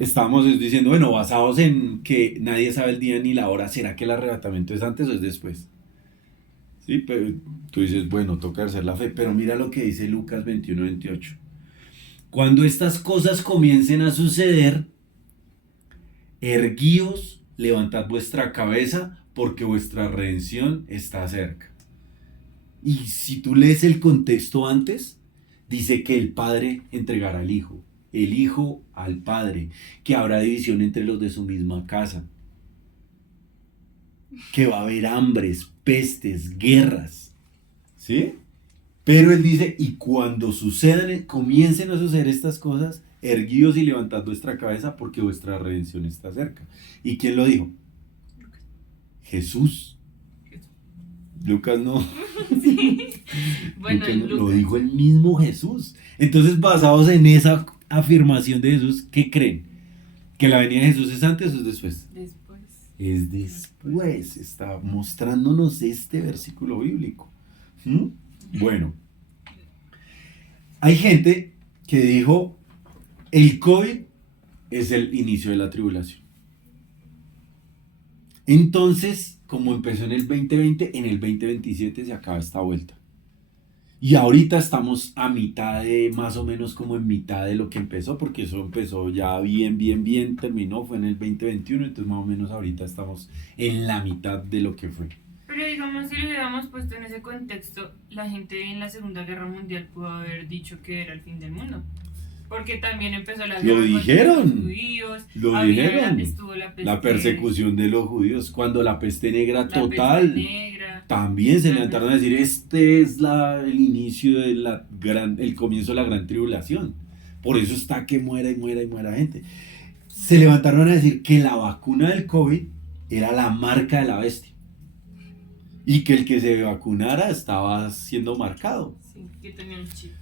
Estamos diciendo, bueno, basados en que nadie sabe el día ni la hora, ¿será que el arrebatamiento es antes o es después? Sí, pero tú dices, bueno, toca hacer la fe, pero mira lo que dice Lucas 21-28. Cuando estas cosas comiencen a suceder, erguíos, levantad vuestra cabeza, porque vuestra redención está cerca. Y si tú lees el contexto antes, dice que el Padre entregará al Hijo, el Hijo al Padre, que habrá división entre los de su misma casa, que va a haber hambres, pestes, guerras, ¿sí? Pero él dice, y cuando comiencen a suceder estas cosas, erguíos y levantad vuestra cabeza porque vuestra redención está cerca. ¿Y quién lo dijo? Jesús. Lucas no. Sí. Bueno, Lucas en no, lo Lucas. dijo el mismo Jesús. Entonces, basados en esa afirmación de Jesús, ¿qué creen? ¿Que la venida de Jesús es antes o es después? Después. Es después, está mostrándonos este versículo bíblico. Bueno, hay gente que dijo, el COVID es el inicio de la tribulación. Entonces, como empezó en el 2020, en el 2027 se acaba esta vuelta. Y ahorita estamos a mitad de, más o menos como en mitad de lo que empezó, porque eso empezó ya bien, terminó, fue en el 2021, entonces más o menos ahorita estamos en la mitad de lo que fue. Pero digamos, si lo hubiéramos puesto en ese contexto, la gente en la Segunda Guerra Mundial pudo haber dicho que era el fin del mundo. Porque también empezó la Lo guerra dijeron. contra los judíos, Lo había- dijeron. estuvo la peste, La persecución de los judíos, cuando la peste negra la total, peste negra. también se levantaron a decir, este es el inicio de el comienzo de la gran tribulación. Por eso está que muera y muera y muera gente. Se levantaron a decir que la vacuna del COVID era la marca de la bestia. Y que el que se vacunara estaba siendo marcado. Sí, que tenía el chip.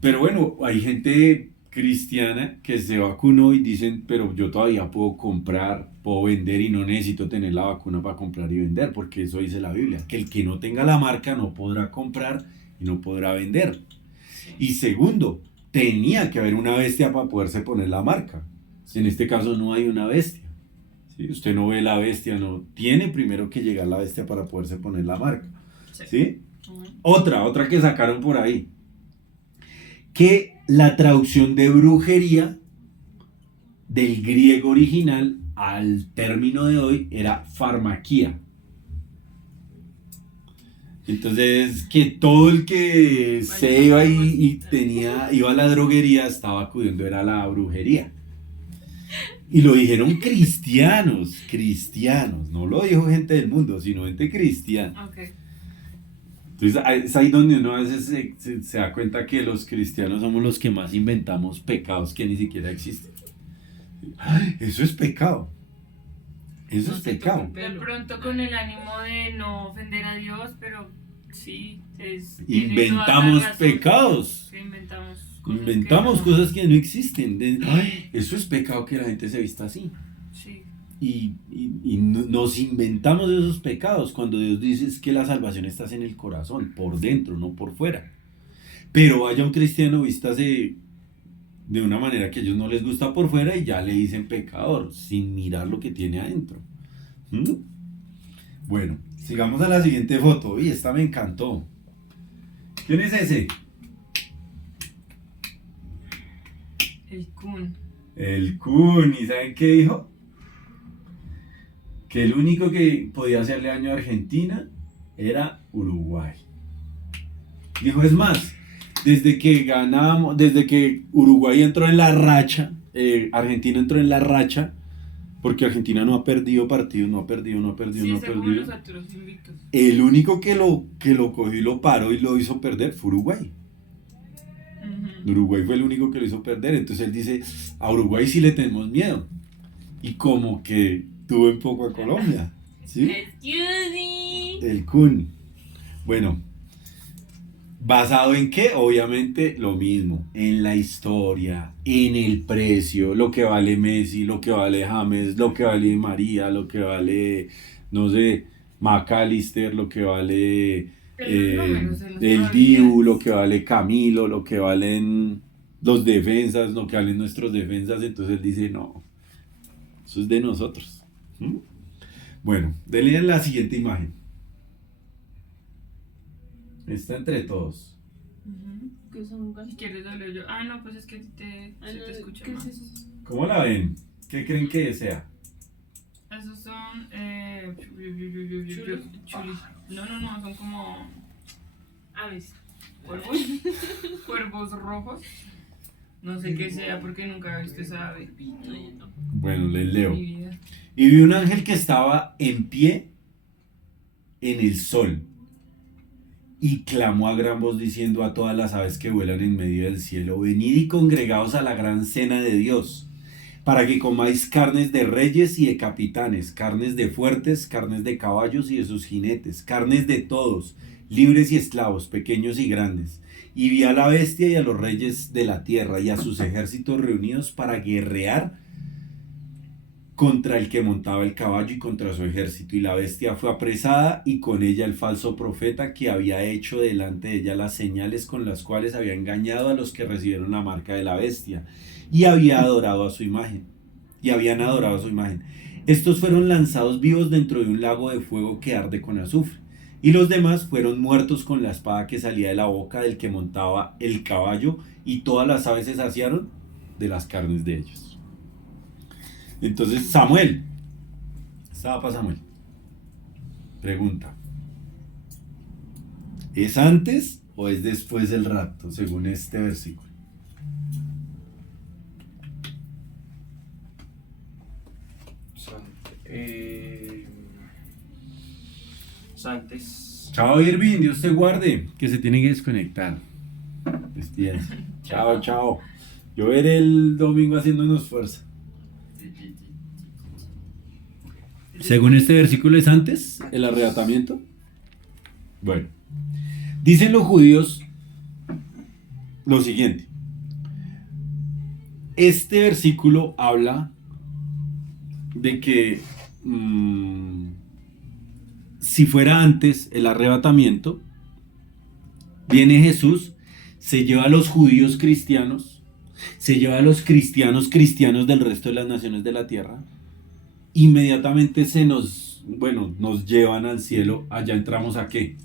Pero bueno, hay gente cristiana que se vacunó y dicen, pero yo todavía puedo comprar, puedo vender y no necesito tener la vacuna para comprar y vender, porque eso dice la Biblia, que el que no tenga la marca no podrá comprar y no podrá vender. Y segundo, tenía que haber una bestia para poderse poner la marca. En este caso no hay una bestia. ¿Sí? Usted no ve la bestia, no. Tiene primero que llegar la bestia para poderse poner la marca. ¿Sí? Otra que sacaron por ahí. Que la traducción de brujería del griego original al término de hoy era farmaquía. Entonces, que todo el que se iba y iba a la droguería estaba acudiendo, era la brujería. Y lo dijeron cristianos, no lo dijo gente del mundo, sino gente cristiana. Okay. Entonces, es ahí donde uno a veces se da cuenta que los cristianos somos los que más inventamos pecados que ni siquiera existen. ¡Ay, eso es pecado! Eso es pecado. De pronto con el ánimo de no ofender a Dios, pero sí, Inventamos pecados. Sí, Inventamos cosas que no existen. ¡Ay, eso es pecado que la gente se vista así! Sí. Y nos inventamos esos pecados cuando Dios dice es que la salvación está en el corazón, por dentro, no por fuera. Pero vaya un cristiano, vístase de una manera que a ellos no les gusta por fuera y ya le dicen pecador, sin mirar lo que tiene adentro. ¿Mm? Bueno, sigamos a la siguiente foto. Uy, esta me encantó. ¿Quién es ese? El Kun. El Kun. ¿Y saben qué dijo? Que el único que podía hacerle daño a Argentina era Uruguay. Dijo, es más, desde que Uruguay entró en la racha, Argentina entró en la racha, porque Argentina no ha perdido partidos, no ha perdido. Sí, según los otros invictos. El único que lo cogió y lo paró y lo hizo perder fue Uruguay. Uruguay fue el único que lo hizo perder. Entonces él dice, a Uruguay sí le tenemos miedo. Y como que tuvo en poco a Colombia. ¿Sí? Excuse me. El Kun. Bueno, ¿basado en qué? Obviamente lo mismo. En la historia, en el precio, lo que vale Messi, lo que vale James, lo que vale María, lo que vale, no sé, McAllister, lo que vale el Dibu, lo que vale Camilo, lo que valen los defensas, lo que valen nuestros defensas. Entonces él dice, no, eso es de nosotros. ¿Mm? Bueno, denle en la siguiente imagen. Está entre todos. ¿Qué son Si quieres hablo yo. Ah, no, pues es que se te escucha ¿Qué más. es eso? ¿Cómo la ven? ¿Qué creen que sea? Esos son Chulos. chulis. No, son como Aves. cuervos. Cuervos rojos. No sé qué sea porque nunca he visto esa ave No, yo no. Bueno, les en leo. mi vida. Y vi un ángel que estaba en pie en el sol y clamó a gran voz diciendo a todas las aves que vuelan en medio del cielo, venid y congregaos a la gran cena de Dios, para que comáis carnes de reyes y de capitanes, carnes de fuertes, carnes de caballos y de sus jinetes, carnes de todos, libres y esclavos, pequeños y grandes. Y vi a la bestia y a los reyes de la tierra y a sus ejércitos reunidos para guerrear contra el que montaba el caballo y contra su ejército. Y la bestia fue apresada y con ella el falso profeta que había hecho delante de ella las señales con las cuales había engañado a los que recibieron la marca de la bestia y habían adorado a su imagen. Estos fueron lanzados vivos dentro de un lago de fuego que arde con azufre. Y los demás fueron muertos con la espada que salía de la boca del que montaba el caballo, y todas las aves se saciaron de las carnes de ellos. Entonces Samuel, estaba para Samuel, pregunta, ¿es antes o es después del rapto según este versículo? Antes. Chao Irving, Dios te guarde, que se tiene que desconectar. Despídense. Chao. Yo veré el domingo haciéndonos fuerza. Según este versículo, ¿es antes el arrebatamiento? Bueno, dicen los judíos lo siguiente. Este versículo habla de que si fuera antes el arrebatamiento, viene Jesús, se lleva a los judíos cristianos, se lleva a los cristianos del resto de las naciones de la tierra, inmediatamente nos llevan al cielo. Allá entramos ¿a qué?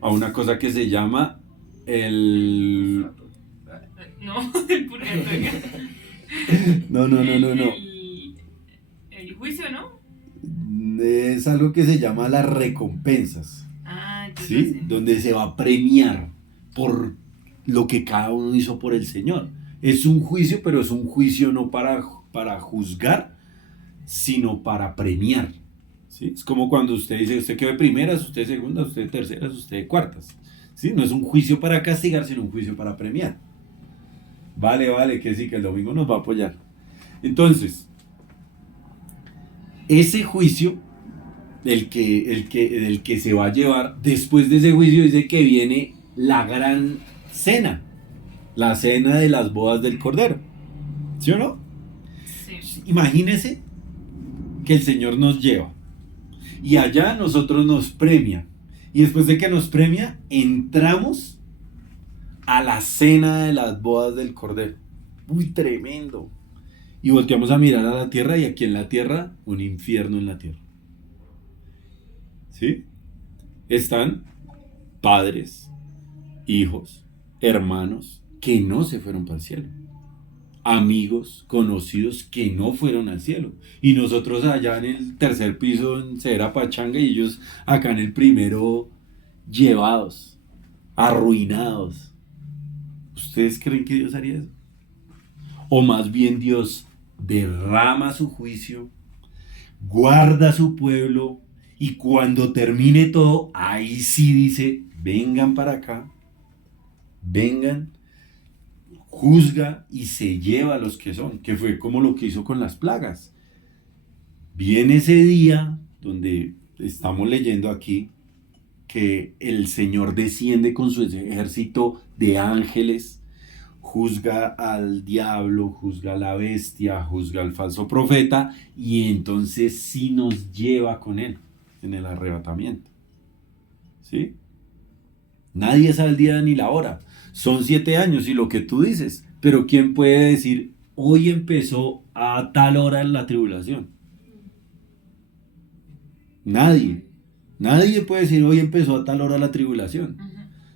A una cosa que se llama el purgatorio. No. El juicio, ¿no? Es algo que se llama las recompensas, Ah, entonces ¿sí? Donde se va a premiar por lo que cada uno hizo por el Señor. Es un juicio, pero es un juicio no para juzgar, sino para premiar, ¿sí? Es como cuando usted dice, usted quedó de primeras, usted de segundas, usted de terceras, usted de cuartas, ¿sí? No es un juicio para castigar, sino un juicio para premiar. Vale, que sí, que el domingo nos va a apoyar. Entonces, ese juicio, el que se va a llevar, después de ese juicio dice que viene la gran cena, la cena de las bodas del Cordero, ¿sí o no? sí. Imagínese que el Señor nos lleva y allá nosotros nos premia, y después de que nos premia entramos a la cena de las bodas del Cordero. Muy tremendo. Y volteamos a mirar a la tierra y aquí en la tierra, un infierno en la tierra. ¿Sí? Están padres, hijos, hermanos que no se fueron para el cielo. Amigos, conocidos que no fueron al cielo. Y nosotros allá en el tercer piso en Cedera Pachanga y ellos acá en el primero llevados, arruinados. ¿Ustedes creen que Dios haría eso? O más bien Dios derrama su juicio, guarda a su pueblo y cuando termine todo, ahí sí dice, vengan para acá, vengan, juzga y se lleva a los que son, que fue como lo que hizo con las plagas. Viene ese día donde estamos leyendo aquí que el Señor desciende con su ejército de ángeles, juzga al diablo, juzga a la bestia, juzga al falso profeta y entonces sí nos lleva con él en el arrebatamiento. ¿Sí? Nadie sabe el día ni la hora. Son 7 años y lo que tú dices, pero ¿quién puede decir hoy empezó a tal hora la tribulación? Nadie. Nadie puede decir hoy empezó a tal hora la tribulación.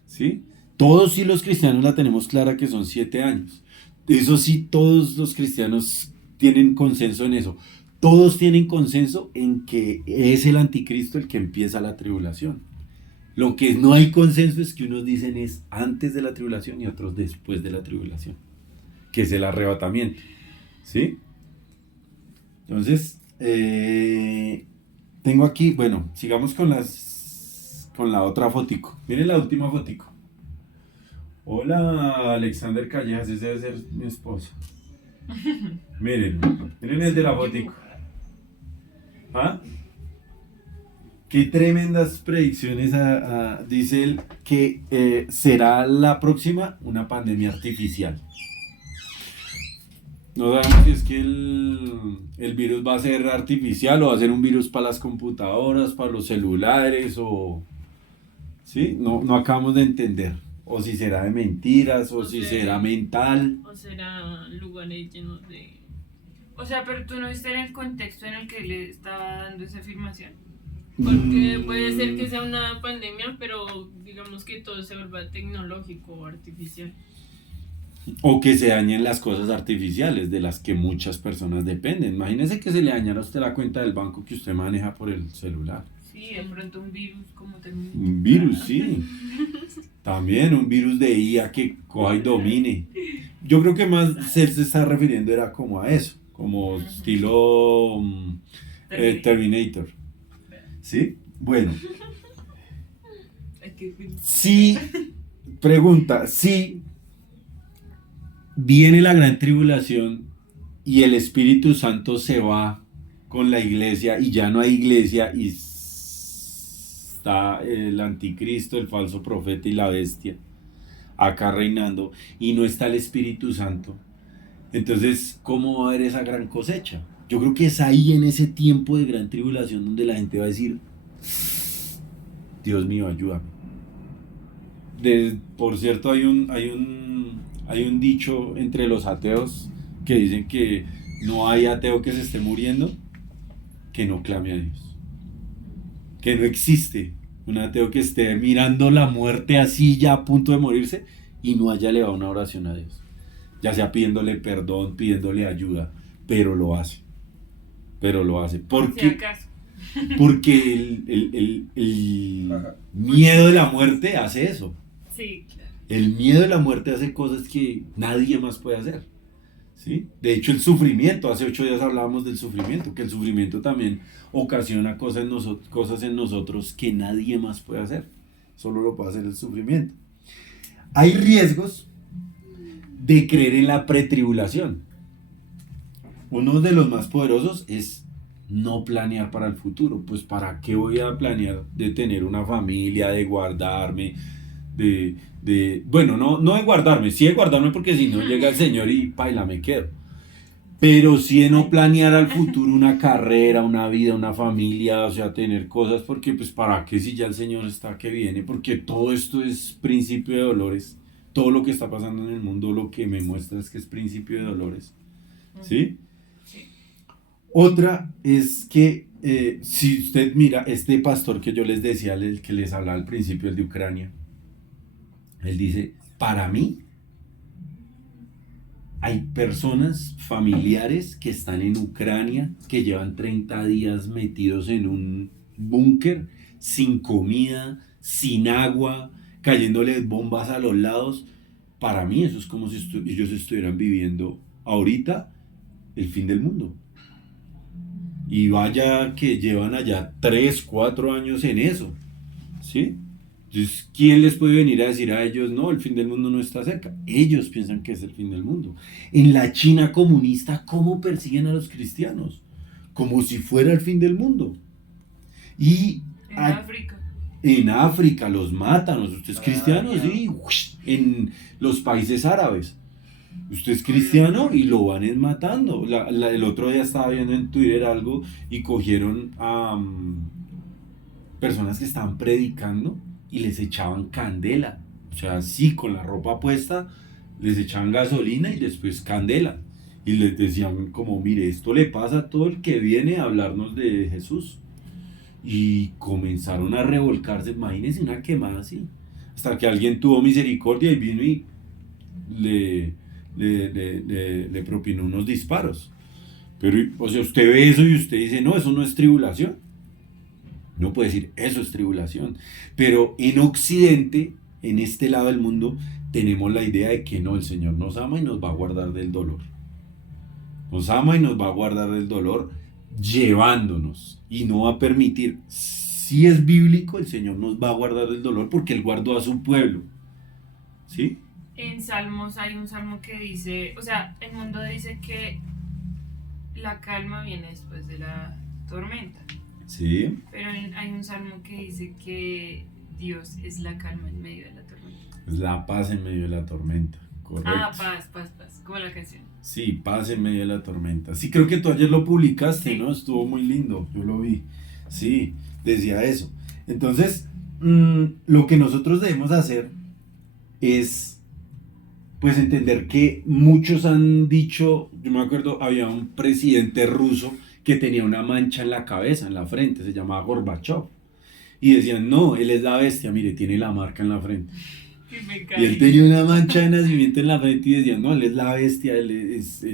¿Sí? Todos sí los cristianos la tenemos clara que son 7 años. Eso sí, todos los cristianos tienen consenso en eso. Todos tienen consenso en que es el anticristo el que empieza la tribulación. Lo que no hay consenso es que unos dicen es antes de la tribulación y otros después de la tribulación, que es el arrebatamiento. ¿Sí? Entonces, tengo aquí, bueno, sigamos con la otra fotico. Miren la última fotico. Hola, Alexander Callejas, ese debe ser mi esposo. Miren el de la fotico. ¿Ah? Qué tremendas predicciones dice él que será la próxima una pandemia artificial. No sabemos si es que el virus va a ser artificial o va a ser un virus para las computadoras, para los celulares o... ¿Sí? No acabamos de entender. O si será de mentiras, o si será mental. O será lugares llenos de... O sea, pero tú no viste en el contexto en el que le estaba dando esa afirmación. Porque puede ser que sea una pandemia, pero digamos que todo se vuelva tecnológico o artificial. O que se dañen las cosas artificiales de las que muchas personas dependen. Imagínese que se le dañara a usted la cuenta del banco que usted maneja por el celular. Sí, de pronto un virus como termina. Un virus, sí. También un virus de IA que coja y domine. Yo creo que más se está refiriendo era como a eso, como estilo Terminator. ¿Sí? Bueno. Sí, pregunta, sí viene la gran tribulación y el Espíritu Santo se va con la iglesia y ya no hay iglesia y está el anticristo, el falso profeta y la bestia acá reinando y no está el Espíritu Santo. Entonces, ¿cómo va a haber esa gran cosecha? Yo creo que es ahí en ese tiempo de gran tribulación donde la gente va a decir, Dios mío, ayúdame. Por cierto, hay un dicho entre los ateos que dicen que no hay ateo que se esté muriendo que no clame a Dios. Que no existe un ateo que esté mirando la muerte así ya a punto de morirse y no haya elevado una oración a Dios. Ya sea pidiéndole perdón, pidiéndole ayuda, pero lo hace. Porque el miedo de la muerte hace eso. Sí, claro. El miedo de la muerte hace cosas que nadie más puede hacer. ¿Sí? De hecho, el sufrimiento, hace 8 días hablábamos del sufrimiento, que el sufrimiento también ocasiona cosas en nosotros que nadie más puede hacer. Solo lo puede hacer el sufrimiento. Hay riesgos de creer en la pretribulación. Uno de los más poderosos es no planear para el futuro. Pues ¿para qué voy a planear de tener una familia, de guardarme, bueno, no de guardarme, sí de guardarme porque si no llega el Señor y paila me quedo, pero sí de no planear al futuro una carrera, una vida, una familia, o sea, tener cosas, porque pues para qué si ya el Señor está que viene, porque todo esto es principio de dolores, todo lo que está pasando en el mundo lo que me muestra es que es principio de dolores. ¿Sí? Sí. Otra es que si usted mira, este pastor que yo les decía, el que les hablaba al principio, el de Ucrania, él dice, para mí, hay personas, familiares que están en Ucrania, que llevan 30 días metidos en un búnker, sin comida, sin agua, cayéndoles bombas a los lados. Para mí eso es como si ellos estuvieran viviendo ahorita el fin del mundo. Y vaya que llevan allá 3, 4 años en eso, ¿sí? Entonces, ¿quién les puede venir a decir a ellos, no, el fin del mundo no está cerca? Ellos piensan que es el fin del mundo. En la China comunista, ¿cómo persiguen a los cristianos? Como si fuera el fin del mundo. Y en África los matan. ¿Usted es cristiano? Sí. En los países árabes. Usted es cristiano y lo van matando. El otro día estaba viendo en Twitter algo y cogieron a personas que estaban predicando y les echaban candela. O sea, sí, con la ropa puesta, les echaban gasolina y después candela. Y les decían como, mire, esto le pasa a todo el que viene a hablarnos de Jesús. Y comenzaron a revolcarse, imagínense una quemada así. Hasta que alguien tuvo misericordia y vino y le propinó unos disparos. Pero, o sea, usted ve eso y usted dice, no, eso no es tribulación. No puede decir, eso es tribulación. Pero en Occidente, en este lado del mundo, tenemos la idea de que no, el Señor nos ama y nos va a guardar del dolor. Nos ama y nos va a guardar del dolor llevándonos y no va a permitir. Si es bíblico, el Señor nos va a guardar del dolor porque Él guardó a su pueblo. ¿Sí? En Salmos hay un salmo que dice, o sea, el mundo dice que la calma viene después de la tormenta. Sí. Pero hay un salmo que dice que Dios es la calma en medio de la tormenta. Es la paz en medio de la tormenta, correcto. Paz, como la canción. Sí, paz en medio de la tormenta. Sí, creo que tú ayer lo publicaste, sí. ¿No? Estuvo muy lindo, yo lo vi. Sí, decía eso. Entonces, lo que nosotros debemos hacer es, pues, entender que muchos han dicho, yo me acuerdo, había un presidente ruso que tenía una mancha en la cabeza, en la frente, se llamaba Gorbachev. Y decían, no, él es la bestia, mire, tiene la marca en la frente. Y él tenía una mancha de nacimiento en la frente y decían, no, él es la bestia, él es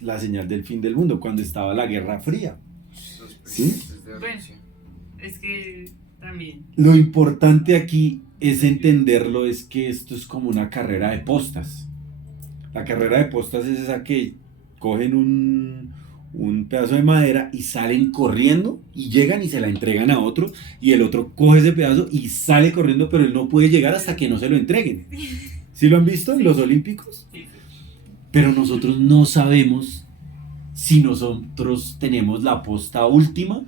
la señal del fin del mundo, cuando estaba la Guerra Fría. ¿Sí? Bueno, es que también. Lo importante aquí es entenderlo, es que esto es como una carrera de postas. La carrera de postas es esa que cogen un pedazo de madera y salen corriendo y llegan y se la entregan a otro y el otro coge ese pedazo y sale corriendo, pero él no puede llegar hasta que no se lo entreguen. ¿Sí lo han visto en los Olímpicos? Pero nosotros no sabemos si nosotros tenemos la posta última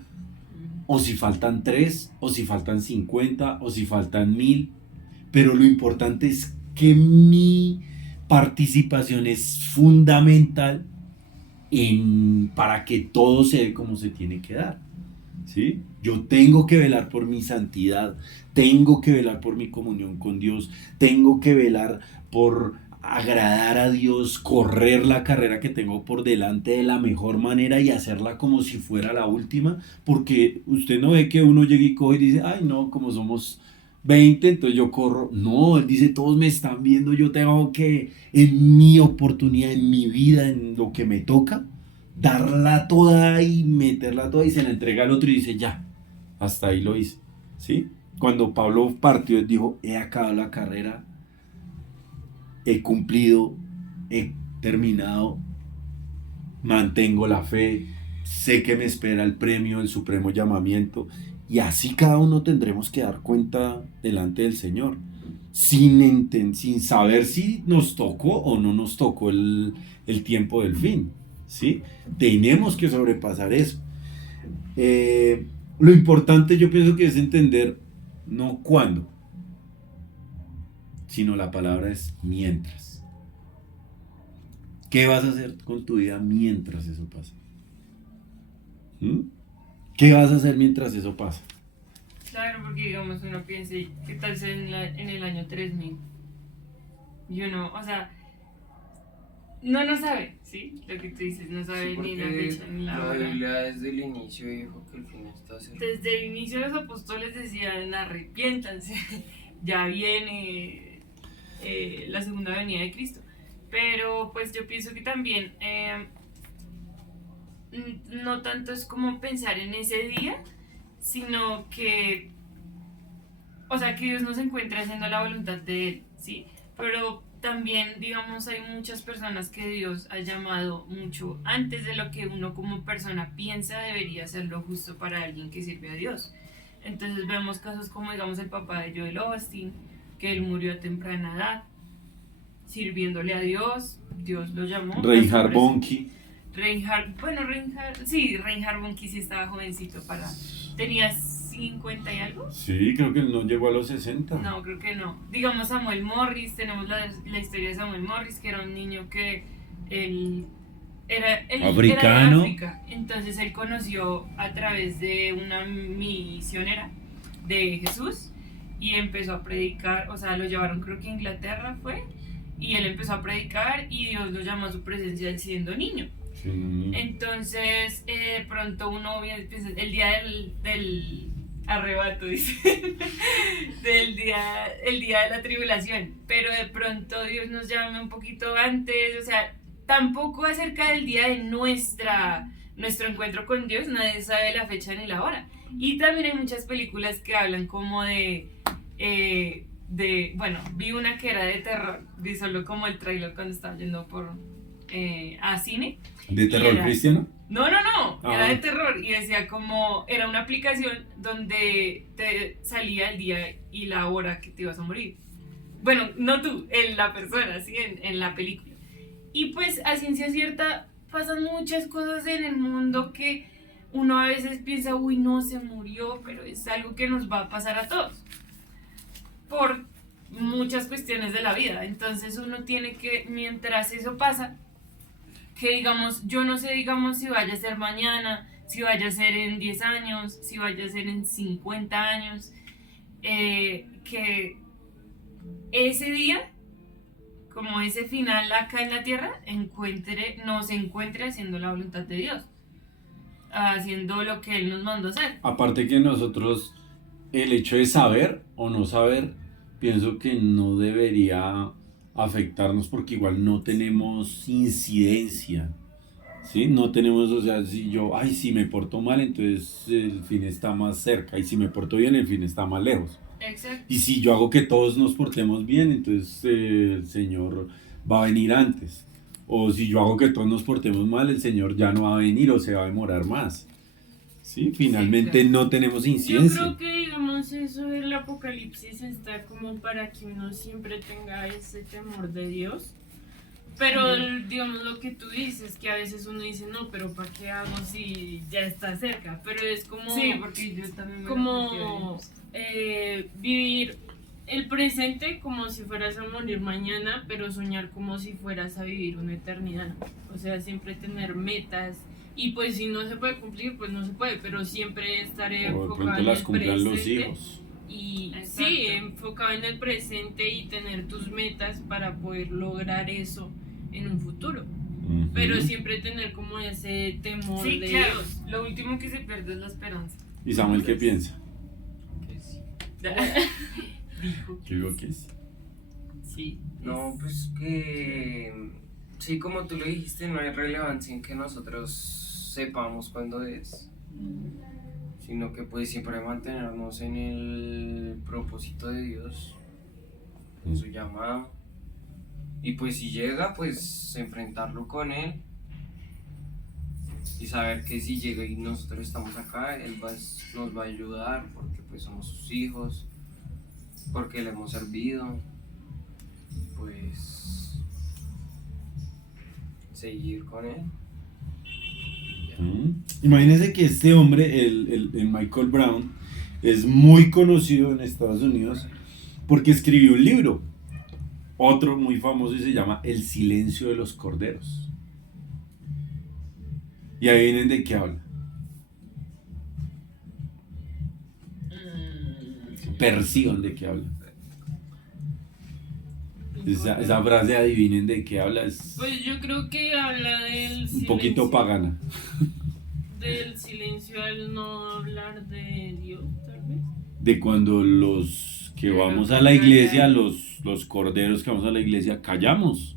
o si faltan 3 o si faltan 50 o si faltan 1000, pero lo importante es que mi participación es fundamental para que todo se dé como se tiene que dar, ¿sí? Yo tengo que velar por mi santidad, tengo que velar por mi comunión con Dios, tengo que velar por agradar a Dios, correr la carrera que tengo por delante de la mejor manera y hacerla como si fuera la última, porque usted no ve que uno llega y coge y dice, ay no, como somos 20, entonces yo corro. No, él dice, todos me están viendo, yo tengo que, en mi oportunidad, en mi vida, en lo que me toca, darla toda y meterla toda y se la entrega al otro y dice, ya, hasta ahí lo hice, ¿sí? Cuando Pablo partió, él dijo, he acabado la carrera, he cumplido, he terminado, mantengo la fe, sé que me espera el premio, el supremo llamamiento. Y así cada uno tendremos que dar cuenta delante del Señor, sin saber si nos tocó o no nos tocó el tiempo del fin, ¿sí? Tenemos que sobrepasar eso. Lo importante yo pienso que es entender no cuándo, sino la palabra es mientras. ¿Qué vas a hacer con tu vida mientras eso pasa? ¿Qué vas a hacer mientras eso pasa? Claro, porque digamos uno piensa, ¿qué tal sea en el año 3000? Y uno, o sea, no sabe, ¿sí? Lo que tú dices, no sabe Sí, ni la porque fecha ni la la hora. Biblia desde el inicio dijo que el fin está cerca. Desde el inicio los apóstoles decían, arrepiéntanse, ya viene la segunda venida de Cristo. Pero pues yo pienso que también no tanto es como pensar en ese día, sino que, o sea, que Dios nos encuentra haciendo la voluntad de Él, ¿sí? Pero también, digamos, hay muchas personas que Dios ha llamado mucho antes de lo que uno como persona piensa debería ser lo justo para alguien que sirve a Dios. Entonces vemos casos como, digamos, el papá de Joel Osteen, que él murió a temprana edad, sirviéndole a Dios, Dios lo llamó. Reinhard Bonnke. Reinhard Bonnke sí estaba jovencito tenía 50 y algo. Sí, creo que él no llegó a los 60. No, creo que no. Digamos Samuel Morris, tenemos la historia de Samuel Morris, que era un niño que él Africano. era de África. Entonces él conoció a través de una misionera de Jesús y empezó a predicar, o sea, lo llevaron creo que a Inglaterra fue, y él empezó a predicar y Dios lo llamó a su presencia siendo niño. Sí, no. Entonces, de pronto uno piensa, el día del arrebato, dice, el día de la tribulación, pero de pronto Dios nos llama un poquito antes, o sea, tampoco acerca del día de nuestro encuentro con Dios, nadie sabe la fecha ni la hora. Y también hay muchas películas que hablan como bueno, vi una que era de terror, vi solo como el tráiler cuando estaba yendo a cine. ¿De terror cristiano? No, era Ah. de terror y decía como, era una aplicación donde te salía el día y la hora que te ibas a morir. Bueno, no tú, la persona, ¿sí? En la película. Y pues a ciencia cierta pasan muchas cosas en el mundo que uno a veces piensa, uy, no, se murió, pero es algo que nos va a pasar a todos. Por muchas cuestiones de la vida. Entonces uno tiene que, mientras eso pasa, que digamos, yo no sé, digamos, si vaya a ser mañana, si vaya a ser en 10 años, si vaya a ser en 50 años, que ese día, como ese final acá en la tierra, nos encuentre haciendo la voluntad de Dios, haciendo lo que Él nos mandó a hacer. Aparte que nosotros, el hecho de saber o no saber, pienso que no debería afectarnos porque igual no tenemos incidencia, ¿sí? No tenemos, o sea, si me porto mal, entonces el fin está más cerca, y si me porto bien, el fin está más lejos. Exacto. Y si yo hago que todos nos portemos bien, entonces el Señor va a venir antes. O si yo hago que todos nos portemos mal, el Señor ya no va a venir o se va a demorar más. ¿Sí? Finalmente Sí, claro. no tenemos Yo incidencia. creo que, digamos, eso del apocalipsis está como para que uno siempre tenga ese temor de Dios. Pero, digamos, lo que tú dices, que a veces uno dice, no, pero ¿para qué hago si ya está cerca? Pero es como, Sí, porque yo también me como vivir el presente como si fueras a morir mañana, pero soñar como si fueras a vivir una eternidad. O sea, siempre tener metas. Y pues si no se puede cumplir, pues no se puede, pero siempre estaré O de enfocado pronto en las el cumplan los presente. hijos. Y Exacto. sí, enfocado en el presente y tener tus metas para poder lograr eso en un futuro. Ujú. Pero siempre tener como ese temor Sí, de claro. Dios. Lo último que se pierde es la esperanza. ¿Y Samuel qué piensa? Que sí. Dijo Yo digo que sí. sí. No, pues que sí, como tú lo dijiste, no hay relevancia en que nosotros sepamos cuándo es, sino que pues siempre mantenernos en el propósito de Dios, en su llamado, y pues si llega, pues enfrentarlo con Él y saber que si llega y nosotros estamos acá, nos va a ayudar porque pues somos sus hijos, porque le hemos servido, pues seguir con Él. Imagínense que este hombre, el Michael Brown, es muy conocido en Estados Unidos porque escribió un libro, otro muy famoso, y se llama El silencio de los corderos. Y ahí vienen de qué habla. Persigan de qué habla. Esa frase, adivinen de qué habla, es Pues yo creo que habla del un poquito silencio, pagana. del silencio al no hablar de Dios, tal vez. De cuando los que De lo vamos que a la iglesia, callan. los corderos que vamos a la iglesia, callamos.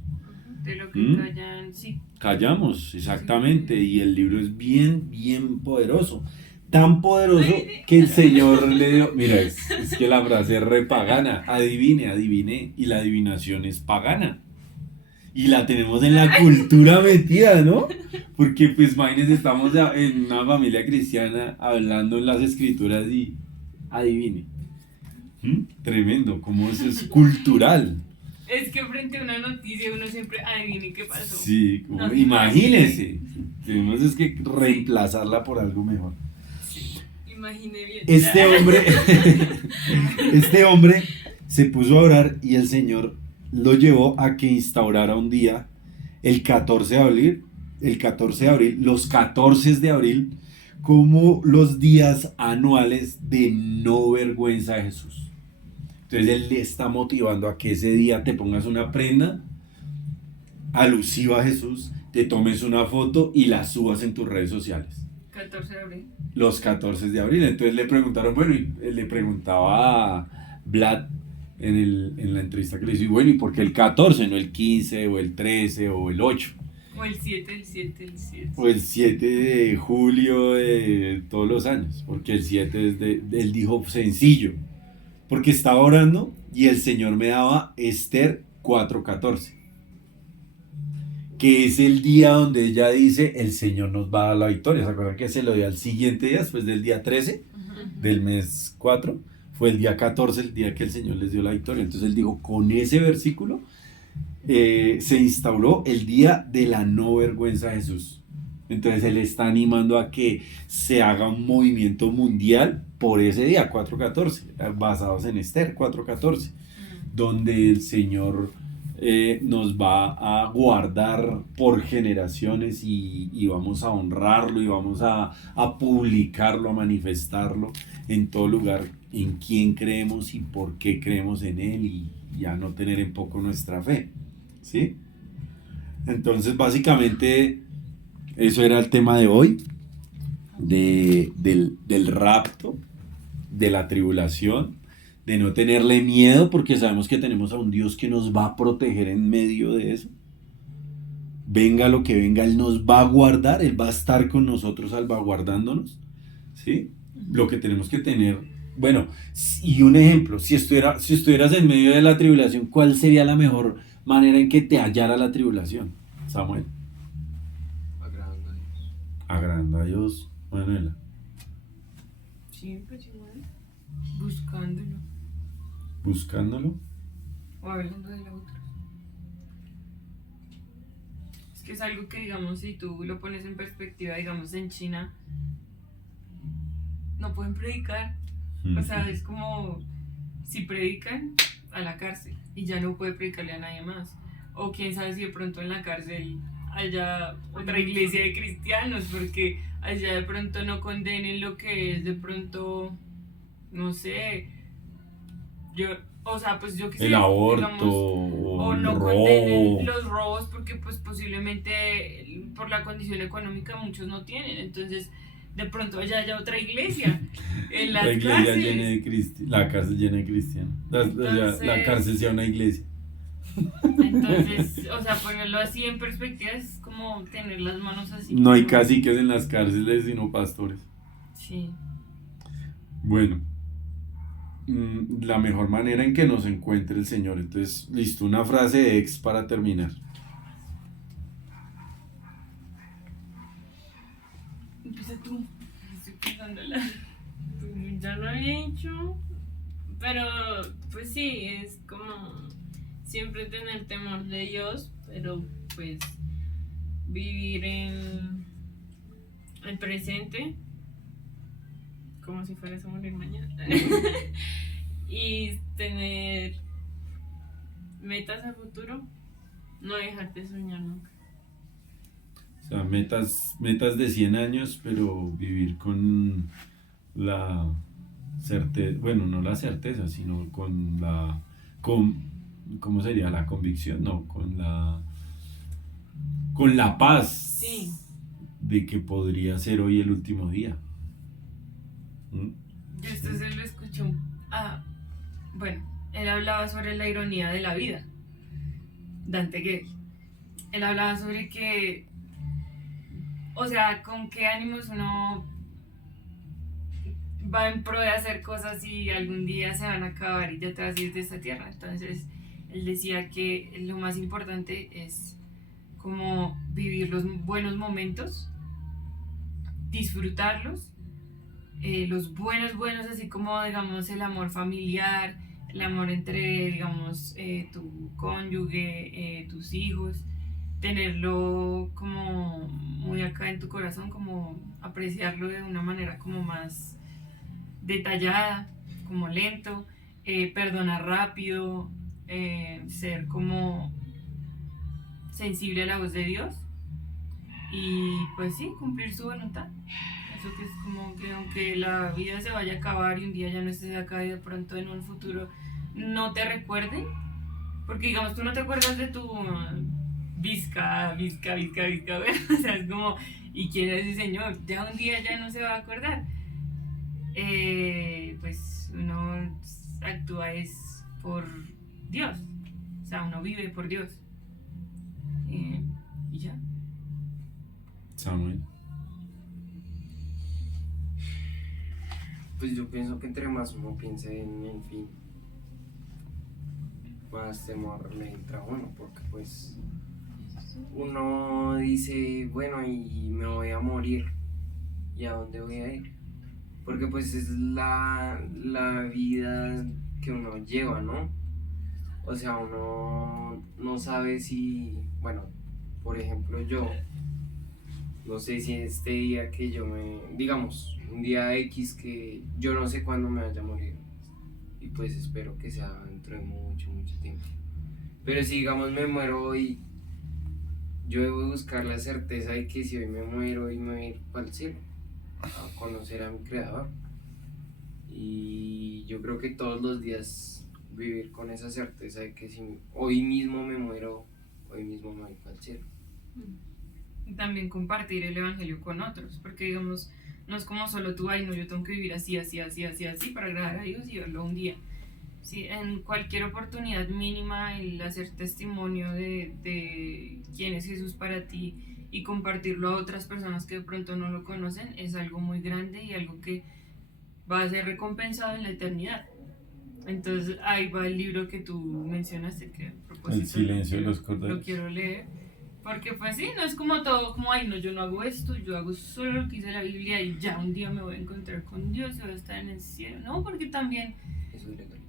De lo que ¿Mm? callan, sí. Callamos, exactamente. Y el libro es bien, bien poderoso. Tan poderoso que el Señor le dio. Mira, es que la frase es re pagana. Adivine, adiviné. Y la adivinación es pagana. Y la tenemos en la cultura metida, ¿no? Porque, pues, imagínense, estamos en una familia cristiana hablando en las escrituras y adivine. Tremendo, como eso es cultural. Es que frente a una noticia uno siempre adivine qué pasó. Sí, como, No, imagínese. Tenemos es que reemplazarla por algo mejor. Imaginé bien. Este hombre se puso a orar y el Señor lo llevó a que instaurara un día, el 14 de abril, los 14 de abril, como los días anuales de no vergüenza de Jesús. Entonces él le está motivando a que ese día te pongas una prenda alusiva a Jesús, te tomes una foto y la subas en tus redes sociales. 14 de abril. Los 14 de abril. Entonces le preguntaron, bueno, y le preguntaba a Vlad en la entrevista que le hizo, y bueno, ¿y por qué el 14, no el 15 o el 13 o el 8? O el 7, el 7, el 7. O el 7 de julio de todos los años, porque el 7 es él dijo sencillo, porque estaba orando y el Señor me daba Esther 4:14, que es el día donde ella dice, el Señor nos va a dar la victoria. ¿Se acuerdan que se lo dio al siguiente día, después del día 13 del mes 4? Fue el día 14, el día que el Señor les dio la victoria. Entonces él dijo, con ese versículo se instauró el día de la no vergüenza de Jesús. Entonces él está animando a que se haga un movimiento mundial por ese día, 4:14, basados en Esther 4:14, donde el Señor nos va a guardar por generaciones y vamos a honrarlo y vamos a publicarlo, a manifestarlo en todo lugar, en quién creemos y por qué creemos en él, y a no tener en poco nuestra fe, ¿sí? Entonces básicamente eso era el tema de hoy, del rapto, de la tribulación, de no tenerle miedo, porque sabemos que tenemos a un Dios que nos va a proteger en medio de eso. Venga lo que venga, Él nos va a guardar, Él va a estar con nosotros salvaguardándonos, ¿sí? Lo que tenemos que tener, bueno, y un ejemplo, si estuvieras en medio de la tribulación, ¿cuál sería la mejor manera en que te hallara la tribulación, Samuel? Agradando a Dios. Agradando a Dios, Manuela. Sí, pues igual. Buscándolo. Buscándolo. O hablando de la otra. Es que es algo que, digamos, si tú lo pones en perspectiva, digamos, en China, no pueden predicar. O sea, es como si predican, a la cárcel, y ya no puede predicarle a nadie más. O quién sabe si de pronto en la cárcel haya otra iglesia de cristianos, porque allá de pronto no condenen lo que es de pronto, no sé, o sea, pues yo que sé, El aborto, digamos, o o el no robo. condenen los robos, porque pues posiblemente por la condición económica muchos no tienen, entonces de pronto allá haya otra iglesia en las La iglesia llena cárceles. de la cárcel llena de cristianos. La cárcel sea una iglesia. Entonces, o sea, ponerlo así en perspectiva es como tener las manos así. No hay como- caciques en las cárceles, sino pastores. Sí. Bueno, la mejor manera en que nos encuentre el Señor. Entonces, listo, una frase de ex para terminar. Empieza tú. Estoy pensándola. Ya lo había hecho, pero pues sí, es como siempre tener temor de Dios, pero pues vivir en el presente como si fueras a morir mañana y tener metas a futuro, no dejarte soñar nunca. O sea, metas de 100 años, pero vivir con la certeza, bueno, no la certeza, sino con ¿cómo sería? La convicción, no, con la paz Sí. de que podría ser hoy el último día. ¿Mm? Yo esto se lo escuché. Bueno, él hablaba sobre la ironía de la vida. Dante Gebel. Él hablaba sobre que, o sea, con qué ánimos uno va en pro de hacer cosas y algún día se van a acabar y ya te vas a ir de esta tierra. Entonces, él decía que lo más importante es como vivir los buenos momentos, disfrutarlos, los buenos, así como, digamos, el amor familiar, el amor entre, digamos, tu cónyuge, tus hijos, tenerlo como muy acá en tu corazón, como apreciarlo de una manera como más detallada, como lento, perdonar rápido, ser como sensible a la voz de Dios y pues sí, cumplir su voluntad. Eso que es como que aunque la vida se vaya a acabar y un día ya no estés acá y de pronto en un futuro no te recuerden, porque digamos tú no te acuerdas de tu Vizca, bueno, o sea, es como, ¿y quién es ese señor? Ya un día ya no se va a acordar. Pues uno actúa es por Dios, o sea, uno vive por Dios. Y ya. Samuel. Pues yo pienso que entre más uno piense en el fin, más temor le entra a uno, porque pues uno dice, bueno, y me voy a morir, ¿y a dónde voy a ir? Porque pues es la vida que uno lleva, ¿no? O sea, uno no sabe si, bueno, por ejemplo yo, no sé si este día que yo digamos, un día X que yo no sé cuándo me vaya a morir, y pues espero que sea dentro de mucho tiempo. Pero si digamos me muero hoy, yo debo buscar la certeza de que si hoy me muero, hoy me voy a ir para el cielo, a conocer a mi creador. Y yo creo que todos los días vivir con esa certeza de que si hoy mismo me muero, hoy mismo me voy para el cielo. Y también compartir el evangelio con otros, porque digamos, no es como solo tú, ay no, yo tengo que vivir así para agradar a Dios y verlo un día. Sí, en cualquier oportunidad mínima el hacer testimonio de quién es Jesús para ti y compartirlo a otras personas que de pronto no lo conocen es algo muy grande y algo que va a ser recompensado en la eternidad. Entonces ahí va el libro que tú mencionaste, que a propósito El silencio de los corderos. lo quiero leer, porque pues sí, no es como todo, como ay no, yo no hago esto, yo hago solo lo que dice la Biblia y ya un día me voy a encontrar con Dios y voy a estar en el cielo. No, porque también Eso es legal.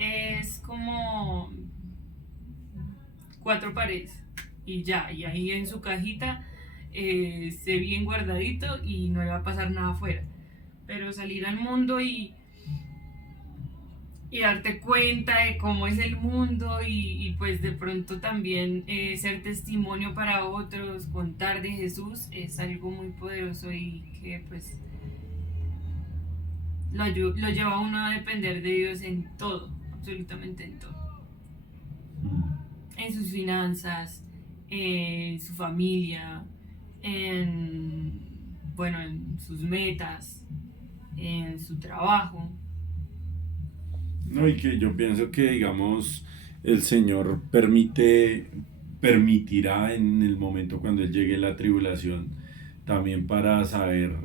es como 4 paredes y ya, y ahí en su cajita esté bien guardadito y no le va a pasar nada afuera. Pero salir al mundo y darte cuenta de cómo es el mundo y pues de pronto también ser testimonio para otros, contar de Jesús es algo muy poderoso y que pues lo lleva a uno a depender de Dios en todo, absolutamente en todo. En sus finanzas, en su familia, en sus metas, en su trabajo. No, y que yo pienso que, digamos, el Señor permitirá en el momento cuando Él llegue la tribulación, también para saber,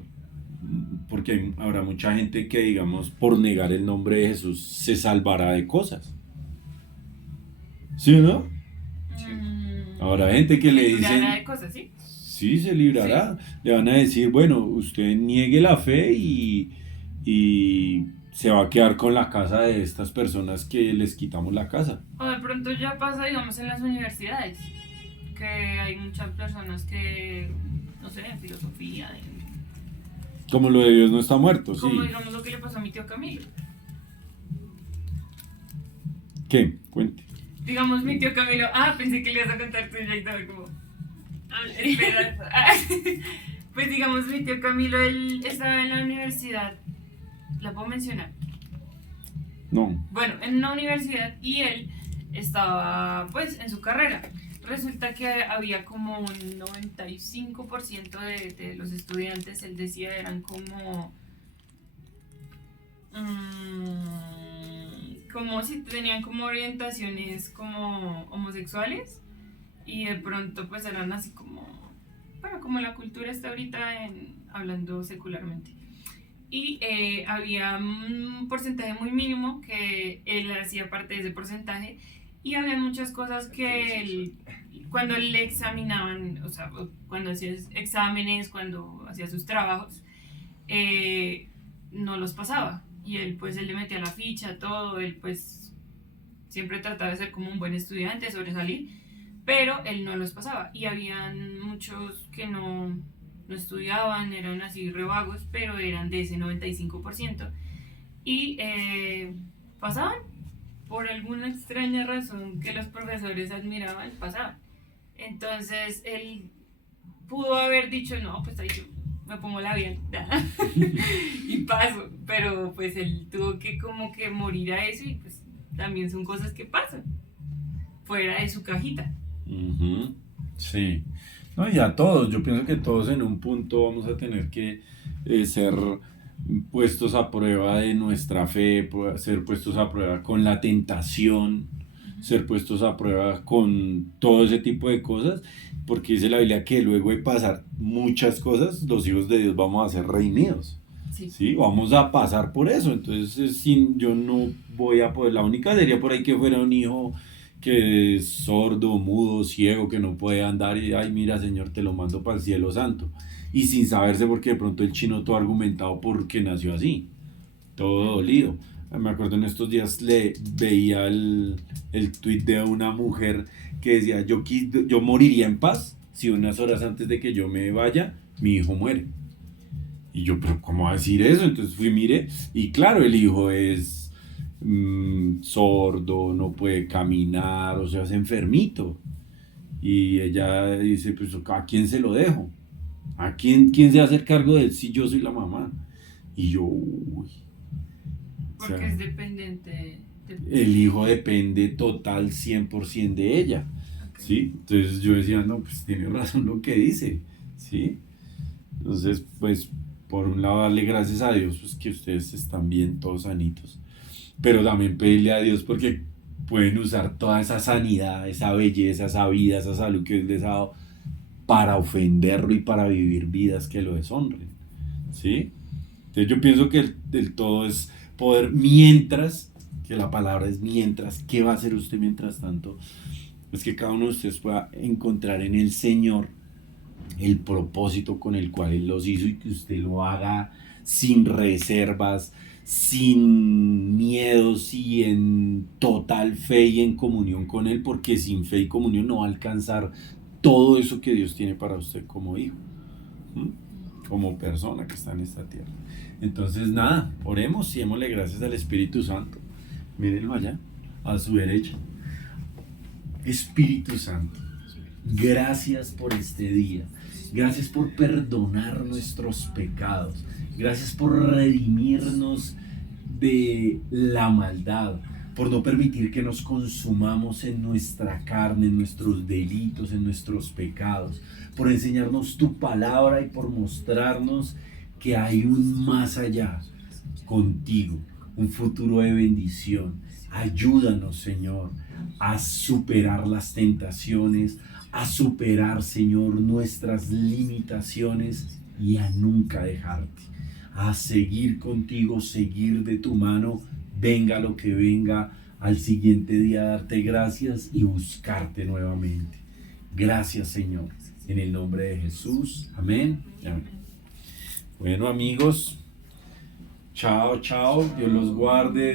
porque habrá mucha gente que, digamos, por negar el nombre de Jesús, se salvará de cosas. ¿Sí o no? Sí. Habrá gente que le librará dicen... de cosas, ¿sí? Sí, se librará. Le van a decir, bueno, usted niegue la fe y se va a quedar con la casa de estas personas que les quitamos la casa. O de pronto ya pasa, digamos, en las universidades, que hay muchas personas que, no sé, en filosofía, Como lo de Dios no está muerto, sí. como digamos lo que le pasó a mi tío Camilo. ¿Qué? Cuente. Digamos, mi tío Camilo, pensé que le ibas a contar tú y todo como... espera. Pues digamos, mi tío Camilo, él estaba en la universidad, ¿la puedo mencionar? No. Bueno, en una universidad y él estaba pues en su carrera. Resulta que había como un 95% de los estudiantes, él decía, eran como si tenían como orientaciones como homosexuales y de pronto pues eran así como, bueno, como la cultura está ahorita hablando secularmente. Y había un porcentaje muy mínimo que él hacía parte de ese porcentaje y había muchas cosas que cuando le examinaban, o sea, cuando hacía exámenes, cuando hacía sus trabajos, no los pasaba. Y él pues él le metía la ficha, todo, él pues siempre trataba de ser como un buen estudiante, sobresalir, pero él no los pasaba. Y habían muchos que no estudiaban, eran así revagos, pero eran de ese 95%. Y pasaban, por alguna extraña razón que los profesores admiraban, pasaban. Entonces él pudo haber dicho, no, pues ahí yo me pongo la bien y paso, pero pues él tuvo que como que morir a eso y pues también son cosas que pasan fuera de su cajita. Ujú, sí. No, y a todos, yo pienso que todos en un punto vamos a tener que ser puestos a prueba de nuestra fe, ser puestos a prueba con la tentación, ser puestos a prueba con todo ese tipo de cosas, porque dice la Biblia que luego de pasar muchas cosas, los hijos de Dios vamos a ser redimidos. Sí. Sí, vamos a pasar por eso. Entonces, yo no voy a poder, la única sería por ahí que fuera un hijo que es sordo, mudo, ciego, que no puede andar y, ay, mira, Señor, te lo mando para el cielo santo. Y sin saberse porque de pronto el chino todo argumentado porque nació así, todo dolido. Me acuerdo en estos días veía el tweet de una mujer que decía, yo moriría en paz si unas horas antes de que yo me vaya, mi hijo muere. Y yo, pero ¿cómo va a decir eso? Entonces fui, mire, y claro, el hijo es sordo, no puede caminar, o sea, es enfermito. Y ella dice, pues ¿a quién se lo dejo? ¿Quién se va a hacer cargo de él si yo soy la mamá? Y yo, uy. Porque O sea, es dependiente el hijo depende total 100% de ella, ¿sí? Entonces yo decía, no, pues tiene razón lo que dice, ¿sí? Entonces, pues, por un lado darle gracias a Dios, pues que ustedes están bien, todos sanitos, pero también pedirle a Dios porque pueden usar toda esa sanidad, esa belleza, esa vida, esa salud que Él les ha dado para ofenderlo y para vivir vidas que lo deshonren, ¿sí? Entonces yo pienso que el todo es poder mientras, que la palabra es mientras, ¿qué va a hacer usted mientras tanto? Es que cada uno de ustedes pueda encontrar en el Señor el propósito con el cual Él los hizo y que usted lo haga sin reservas, sin miedos y en total fe y en comunión con Él, porque sin fe y comunión no va a alcanzar todo eso que Dios tiene para usted como hijo, como persona que está en esta tierra. Entonces nada, oremos y démosle gracias al Espíritu Santo. Mírenlo allá, a su derecha. Espíritu Santo, gracias por este día. Gracias por perdonar nuestros pecados. Gracias por redimirnos de la maldad, por no permitir que nos consumamos en nuestra carne, en nuestros delitos, en nuestros pecados, por enseñarnos tu palabra y por mostrarnos que hay un más allá contigo, un futuro de bendición. Ayúdanos, Señor, a superar las tentaciones, a superar, Señor, nuestras limitaciones y a nunca dejarte, a seguir contigo, seguir de tu mano, venga lo que venga, al siguiente día darte gracias y buscarte nuevamente. Gracias, Señor, en el nombre de Jesús. Amén. Amén. Bueno, amigos, chao, chao, Dios los guarde.